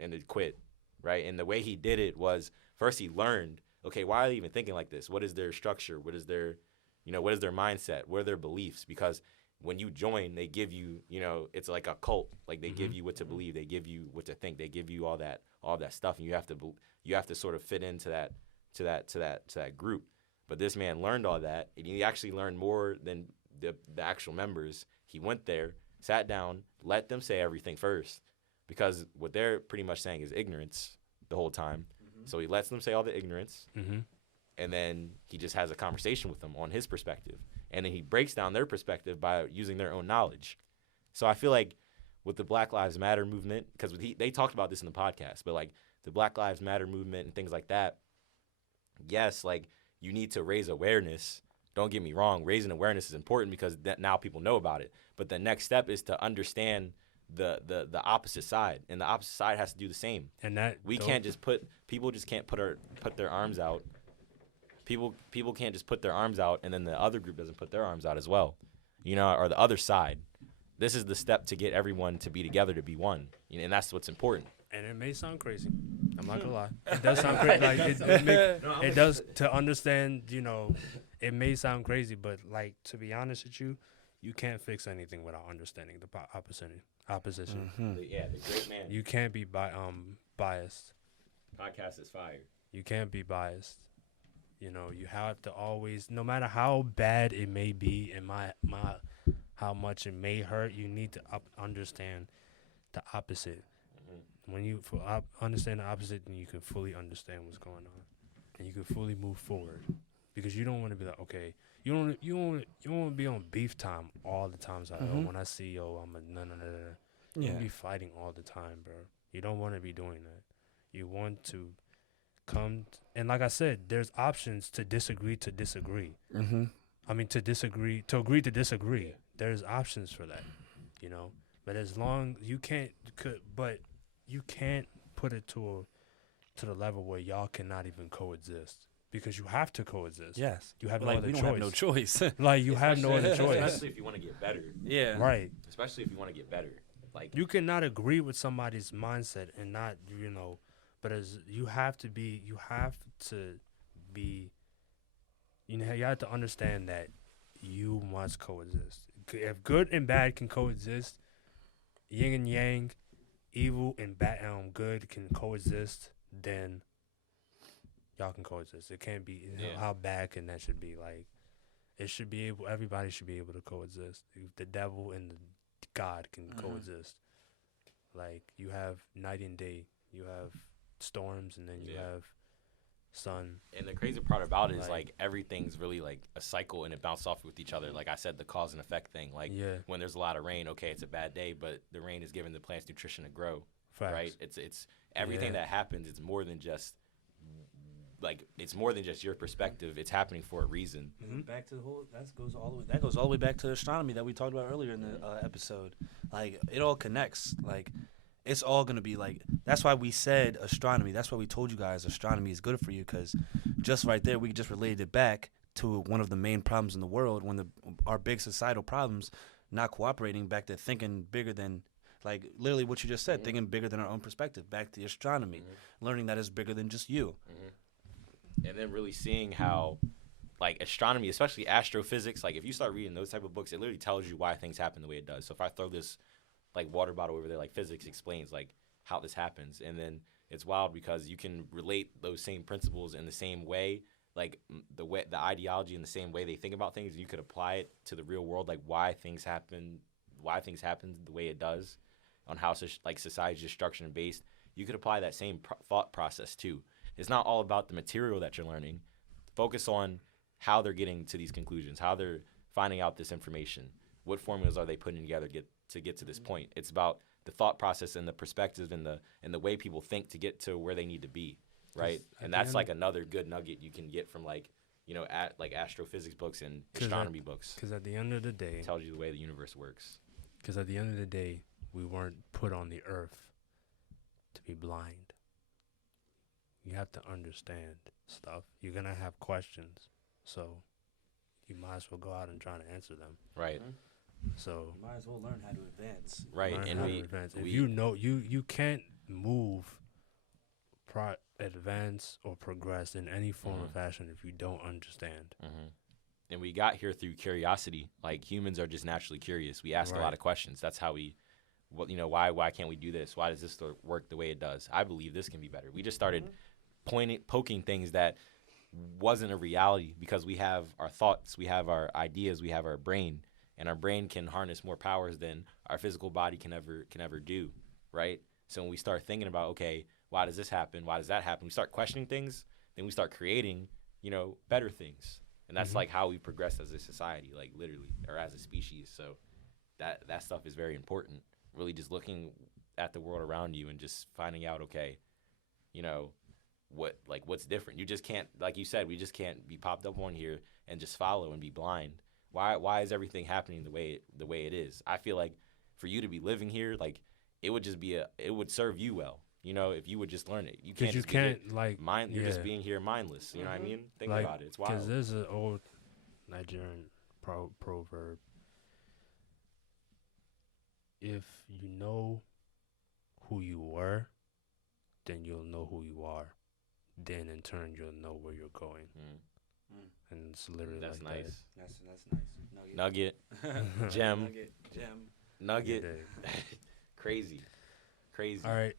and to quit, right? And the way he did it was first he learned, okay, why are they even thinking like this? What is their structure? What is their mindset? What are their beliefs? Because when you join, they give you, it's like a cult. Like they give you what to believe, they give you what to think, they give you all that stuff, and you have to sort of fit into that group. But this man learned all that, and he actually learned more than the actual members. He went there, sat down, let them say everything first, because what they're pretty much saying is ignorance the whole time. So he lets them say all the ignorance, and then he just has a conversation with them on his perspective. And then he breaks down their perspective by using their own knowledge. So I feel like with the Black Lives Matter movement, because they talked about this in the podcast, but like the Black Lives Matter movement and things like that, yes, like you need to raise awareness. Don't get me wrong, raising awareness is important because now people know about it. But the next step is to understand the opposite side, and the opposite side has to do the same. And that we can't just people just can't put their arms out. People can't just put their arms out, and then the other group doesn't put their arms out as well, or the other side. This is the step to get everyone to be together, to be one, and that's what's important. And it may sound crazy. I'm not gonna lie. It does sound crazy. Like it does to understand. It may sound crazy, but like to be honest with you, you can't fix anything without understanding the opposition. The great man. You can't be biased. Podcast is fire. You can't be biased. You have to always, no matter how bad it may be and how much it may hurt, you need to understand the opposite. When you understand the opposite, then you can fully understand what's going on, and you can fully move forward. Because you don't want to be like, okay, you don't want to be on beef time all the time. So when I see I'm a no. You be fighting all the time, bro. You don't want to be doing that. You want to come and like I said, there's options to disagree. I mean, to agree to disagree. There's options for that, But as long you can't put it to the level where y'all cannot even coexist. because you have to coexist. Yes. You have no Like, other we don't choice. have no choice. Like, you have no other choice. Especially if you want to get better. Yeah. Right. Especially if you want to get better. Like, You cannot agree with somebody's mindset and not, but you have to be, you have to understand that you must coexist. If good and bad can coexist, yin and yang, evil and good can coexist, then y'all can coexist. It can't be how bad can that should be. Like, it should be able. Everybody should be able to coexist. The devil and the God can coexist. Like, you have night and day. You have storms, and then you have sun. And the crazy part about it is, like, everything's really, like, a cycle, and it bounces off with each other. Like I said, the cause and effect thing. Like, when there's a lot of rain, okay, it's a bad day, but the rain is giving the plants nutrition to grow. Facts. Right? It's everything that happens. It's more than just, like, it's more than just your perspective. It's happening for a reason. Mm-hmm. Back to the whole that goes all the way back to astronomy that we talked about earlier in the episode. Like, it all connects. Like, it's all gonna be like. That's why we said astronomy. That's why we told you guys astronomy is good for you, because just right there we just related it back to one of the main problems in the world, our big societal problems, not cooperating, back to thinking bigger than. Like, literally what you just said, thinking bigger than our own perspective, back to astronomy, learning that it's bigger than just you. And then really seeing how, like, astronomy, especially astrophysics, like, if you start reading those type of books, it literally tells you why things happen the way it does. So if I throw this, like, water bottle over there, like, physics explains, like, how this happens. And then it's wild because you can relate those same principles in the same way, like, the ideology in the same way they think about things. You could apply it to the real world, like, why things happen the way it does, on how society is structured and based. You could apply that same thought process too. It's not all about the material that you're learning. Focus on how they're getting to these conclusions, how they're finding out this information, what formulas are they putting together to get to this point. It's about the thought process and the perspective and the way people think to get to where they need to be, right? And that's like another good nugget you can get from, like, like astrophysics books and astronomy books. Because at the end of the day, it tells you the way the universe works. Because at the end of the day, we weren't put on the earth to be blind. You have to understand stuff. You're going to have questions. So you might as well go out and try to answer them. Right. So You might as well learn how to advance. Right. And you can't move, advance, or progress in any form or fashion if you don't understand. And we got here through curiosity. Like, humans are just naturally curious. We ask a lot of questions. That's how we, why can't we do this? Why does this work the way it does? I believe this can be better. We just started poking things that wasn't a reality, because we have our thoughts, we have our ideas, we have our brain, and our brain can harness more powers than our physical body can ever do, right? So when we start thinking about, okay, why does this happen? Why does that happen? We start questioning things, then we start creating, better things. And that's like how we progress as a society, like, literally, or as a species. So that stuff is very important. Really just looking at the world around you and just finding out, okay, what's different. You just can't, like you said, we just can't be popped up on here and just follow and be blind. Why is everything happening the way it is? I feel like for you to be living here, like, it would just be it would serve you well. If you would just learn it. You're just being here mindless. You know what I mean? Think about it. It's wild. Because there's an old Nigerian proverb. If you know who you were, then you'll know who you are. Then in turn, you'll know where you're going. And it's literally that's like nice. that. That's nice. Nugget. Gem. Nugget. Crazy. All right.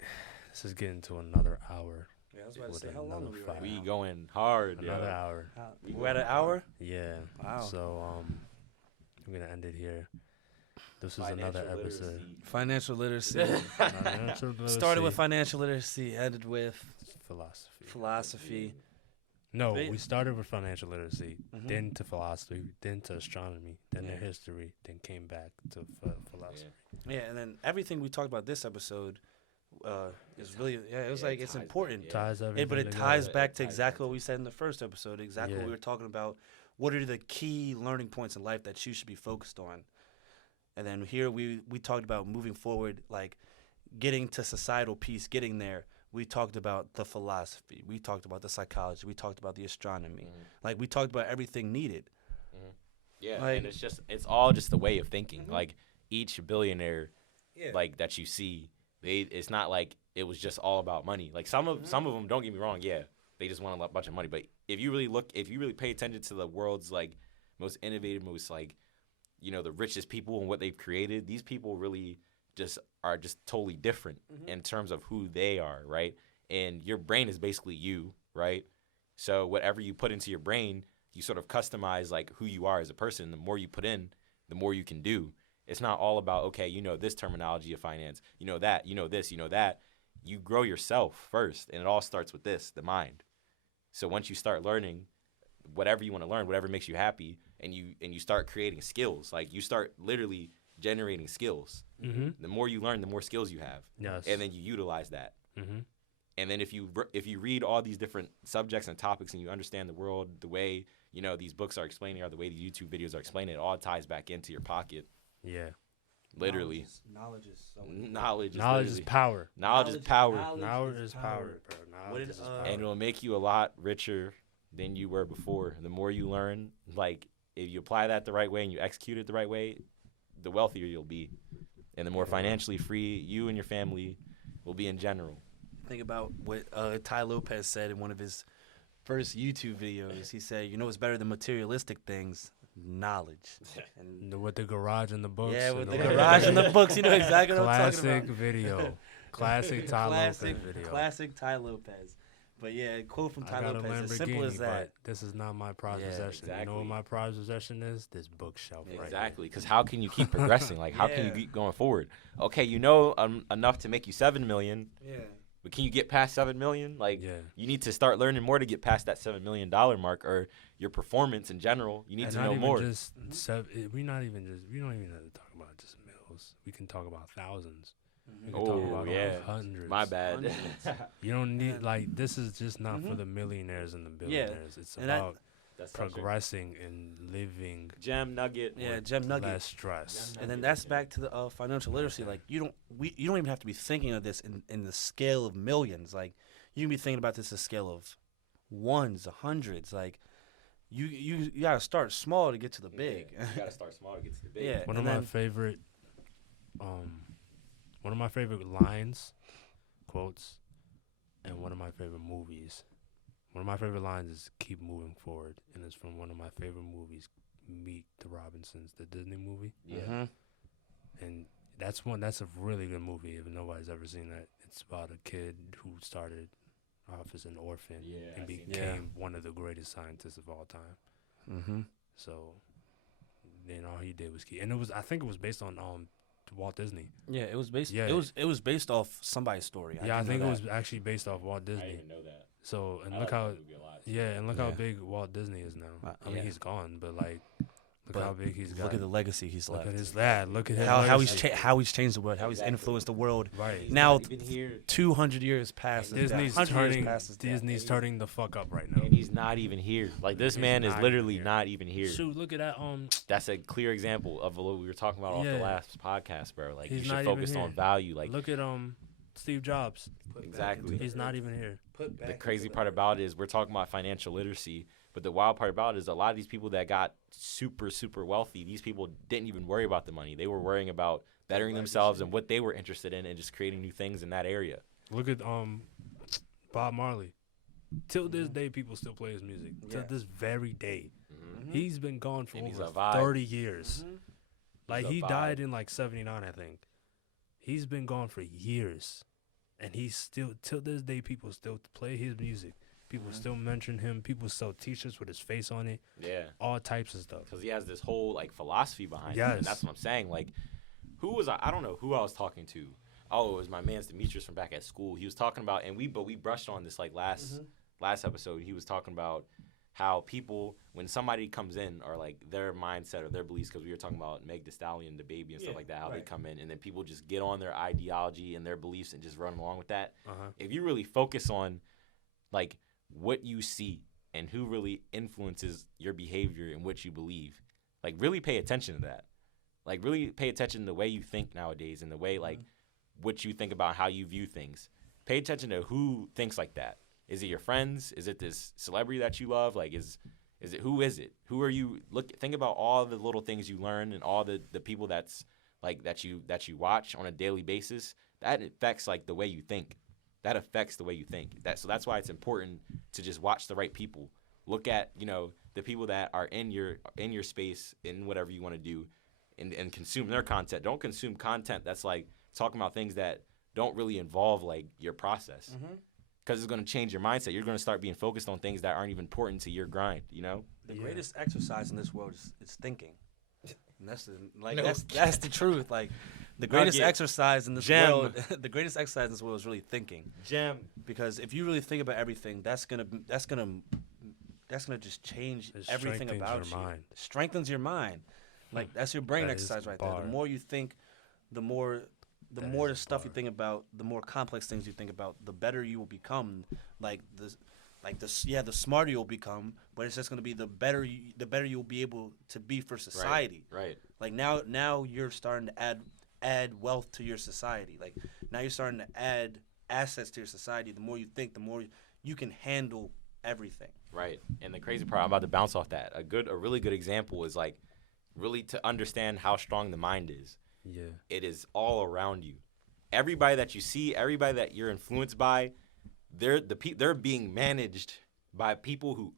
This is getting to another hour. Yeah, I was about to say, how long are we right We now? going hard, Another hour. We're at an hour? Yeah. Wow. So I'm gonna end it here. This is another episode. Financial literacy. Financial literacy. Started with financial literacy, ended with philosophy. No, we started with financial literacy, then to philosophy, then to astronomy, then to history, then came back to philosophy. Yeah, and then everything we talked about this episode is really, it was like, it's important. Ties everything But it together. ties back to exactly what we said in the first episode, exactly what we were talking about. What are the key learning points in life that you should be focused on? And then here we talked about moving forward, like getting to societal peace, getting there. we talked about the philosophy, we talked about the psychology, we talked about the astronomy. Like, we talked about everything needed. Yeah, Like, and it's all just the way of thinking. Like, each billionaire, like, that you see, it's not like it was just all about money. Like, some of them, don't get me wrong, yeah, they just want a bunch of money. But if you really pay attention to the world's, like, most innovative, most, like, you know, the richest people and what they've created, these people really are just totally different in terms of who they are, right? And your brain is basically you, right? So whatever you put into your brain, you sort of customize, like, who you are as a person. The more you put in, the more you can do. It's not all about, okay, you know this terminology of finance, you know that, you know this, you know that. You grow yourself first, and it all starts with this, the mind. So once you start learning whatever you want to learn, whatever makes you happy, and you start creating skills, like, you start literally generating skills. The more you learn, the more skills you have. Yes. And then you utilize that. And then if you read all these different subjects and topics, and you understand the world the way, you know, these books are explaining, or the way the YouTube videos are explaining, it all ties back into your pocket. Yeah. Literally. Knowledge is so Knowledge is power. Knowledge is power. Knowledge is power, bro. Knowledge is power. And it'll make you a lot richer than you were before. The more you learn, like, if you apply that the right way and you execute it the right way, the wealthier you'll be. And the more financially free you and your family will be in general. Think about what Ty Lopez said in one of his first YouTube videos. He said, you know what's better than materialistic things? Knowledge. And with the garage and the books. Yeah, with the garage and the books. You know exactly what I'm talking about. Classic video. Classic Ty Lopez video. Classic Ty Lopez. But yeah, a quote from Ty I got a Lopez, as simple as Lamborghini, that. but this is not my prized possession. exactly. You know what my prized possession is? This bookshelf right here. Exactly, because how can you keep progressing? Like, how can you keep going forward? Okay, you know enough to make you $7 million. Yeah. But can you get past $7 million? Like, you need to start learning more to get past that $7 million mark, or your performance in general. You need to know more. We don't even have to talk about just mils. We can talk about thousands. We can talk about hundreds. My bad. You don't need, like, this is just not for the millionaires and the billionaires. It's about progressing and living. Gem nugget. Yeah, gem nugget. Less stress. And then that's back to the financial literacy. Like, you don't even have to be thinking of this in the scale of millions. Like, you can be thinking about this in the scale of ones, hundreds. Like, you gotta start small to get to the big. You gotta start small to get to the big. Yeah. One of my favorite lines, quotes, and one of my favorite movies. One of my favorite lines is "Keep moving forward," and it's from one of my favorite movies, Meet the Robinsons, the Disney movie. Yeah. And that's a really good movie. If nobody's ever seen that, it's about a kid who started off as an orphan and became one of the greatest scientists of all time. So then all he did was keep, and I think it was based on Walt Disney. Yeah, it was based. Yeah. It was based off somebody's story. I think it was actually based off Walt Disney. I didn't even know that. So look how how big Walt Disney is now. I mean, he's gone, but like, look how big he's got. Look at the legacy he's left. Look at his dad. Look at how he's changed the world. How he's influenced the world. Right now, 200 years past. Disney's turning the fuck up right now. And he's not even here. Like, this man is literally not even here. Shoot, look at that. That's a clear example of what we were talking about off the last podcast, bro. Like, he's you should focus on value. Like, look at Steve Jobs. Exactly. He's not even here. The crazy part about it is we're talking about financial literacy, but the wild part about it is a lot of these people that got super, super wealthy, these people didn't even worry about the money. They were worrying about bettering themselves and what they were interested in and just creating new things in that area. Look at Bob Marley. Till this day, people still play his music. Till this very day. He's been gone for over 30 years. Like, he died in like 79, I think. He's been gone for years. And he's still, till this day, people still play his music. People still mention him. People sell T-shirts with his face on it. Yeah. All types of stuff. Because he has this whole, like, philosophy behind it. And that's what I'm saying. Like, I don't know who I was talking to. Oh, it was my man Demetrius from back at school. He was talking about, and we brushed on this, like, last episode. He was talking about how people, when somebody comes in, or like their mindset or their beliefs, because we were talking about Meg Thee Stallion, the baby and stuff like that, how they come in, and then people just get on their ideology and their beliefs and just run along with that. If you really focus on, like, what you see and who really influences your behavior and what you believe, like, really pay attention to that. Like, really pay attention to the way you think nowadays and the way, like, what you think about how you view things. Pay attention to who thinks like that. Is it your friends? Is it this celebrity that you love? Like, is it, who is it? Who are you? Think about all the little things you learn and all the people that's like that you watch on a daily basis. That affects like the way you think. That affects the way you think. So that's why it's important to just watch the right people. Look at, the people that are in your space, in whatever you want to do, and consume their content. Don't consume content that's like talking about things that don't really involve like your process. Because it's going to change your mindset. You're going to start being focused on things that aren't even important to your grind, The greatest exercise in this world is thinking. And that's the truth. Like, the greatest exercise in this world, the greatest exercise in this world is really thinking. Because if you really think about everything, that's gonna just change everything about you. Mind. It strengthens your mind. Like, that's your brain exercise right there. The more you think, the more the stuff you think about, the more complex things you think about, the better you will become. The smarter you'll become, but it's just gonna be the better you'll be able to be for society. Right. Like now you're starting to add wealth to your society. Like, now you're starting to add assets to your society. The more you think, the more you can handle everything. Right. And the crazy part, I'm about to bounce off that. A really good example is like really to understand how strong the mind is. Yeah. It is all around you. Everybody that you see, everybody that you're influenced by, they're being managed by people who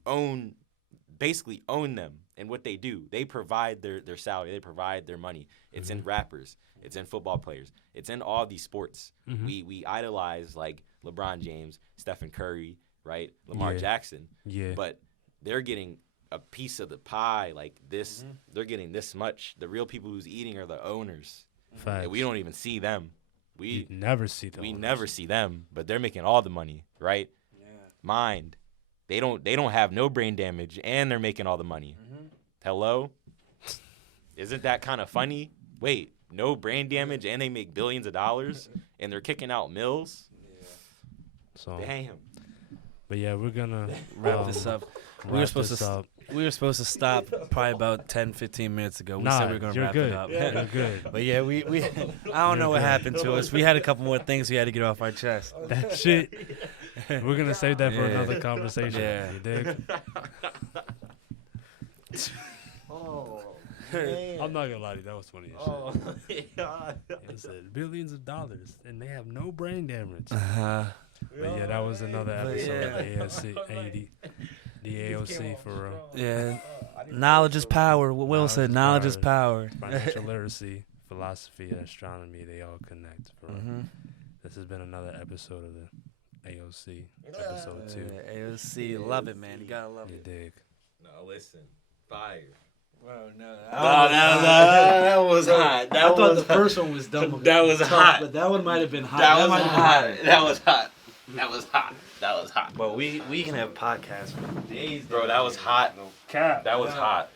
basically own them and what they do. They provide their salary. They provide their money. It's in rappers. It's in football players. It's in all these sports. We idolize like LeBron James, Stephen Curry, right? Lamar Jackson. Yeah. But they're getting a piece of the pie like this. They're getting this much. The real people who's eating are the owners. Facts. And we don't even see them. We never see them. We never see them, but they're making all the money, right? Yeah. Mind. They don't have no brain damage, and they're making all the money. Hello? Isn't that kind of funny? Wait, no brain damage, and they make billions of dollars, and they're kicking out mills? Yeah. So, damn. But yeah, we're gonna wrap this up. We were supposed to stop probably about 10, 15 minutes ago. We said we were going to wrap it up. You're good. But yeah, we I don't know what happened to us. We had a couple more things we had to get off our chest. That shit. We're going to save that for another conversation. Yeah. You dig? I'm not going to lie to you. That was funny as shit. It said billions of dollars, and they have no brain damage. But yeah, that was another episode of the AOC for real. Yeah. Knowledge is power. What Will said, knowledge is power. Financial literacy, philosophy, astronomy, they all connect. For real. This has been another episode of the AOC, episode 2. AOC, love it, man. You gotta love it. You dig. No, listen. Fire. Bro, no. That was hot. I thought the first one was dumb. That was hot. But that one might have been hot. That was hot. But we can have podcasts for days. Bro, that was hot. Cap. That was hot.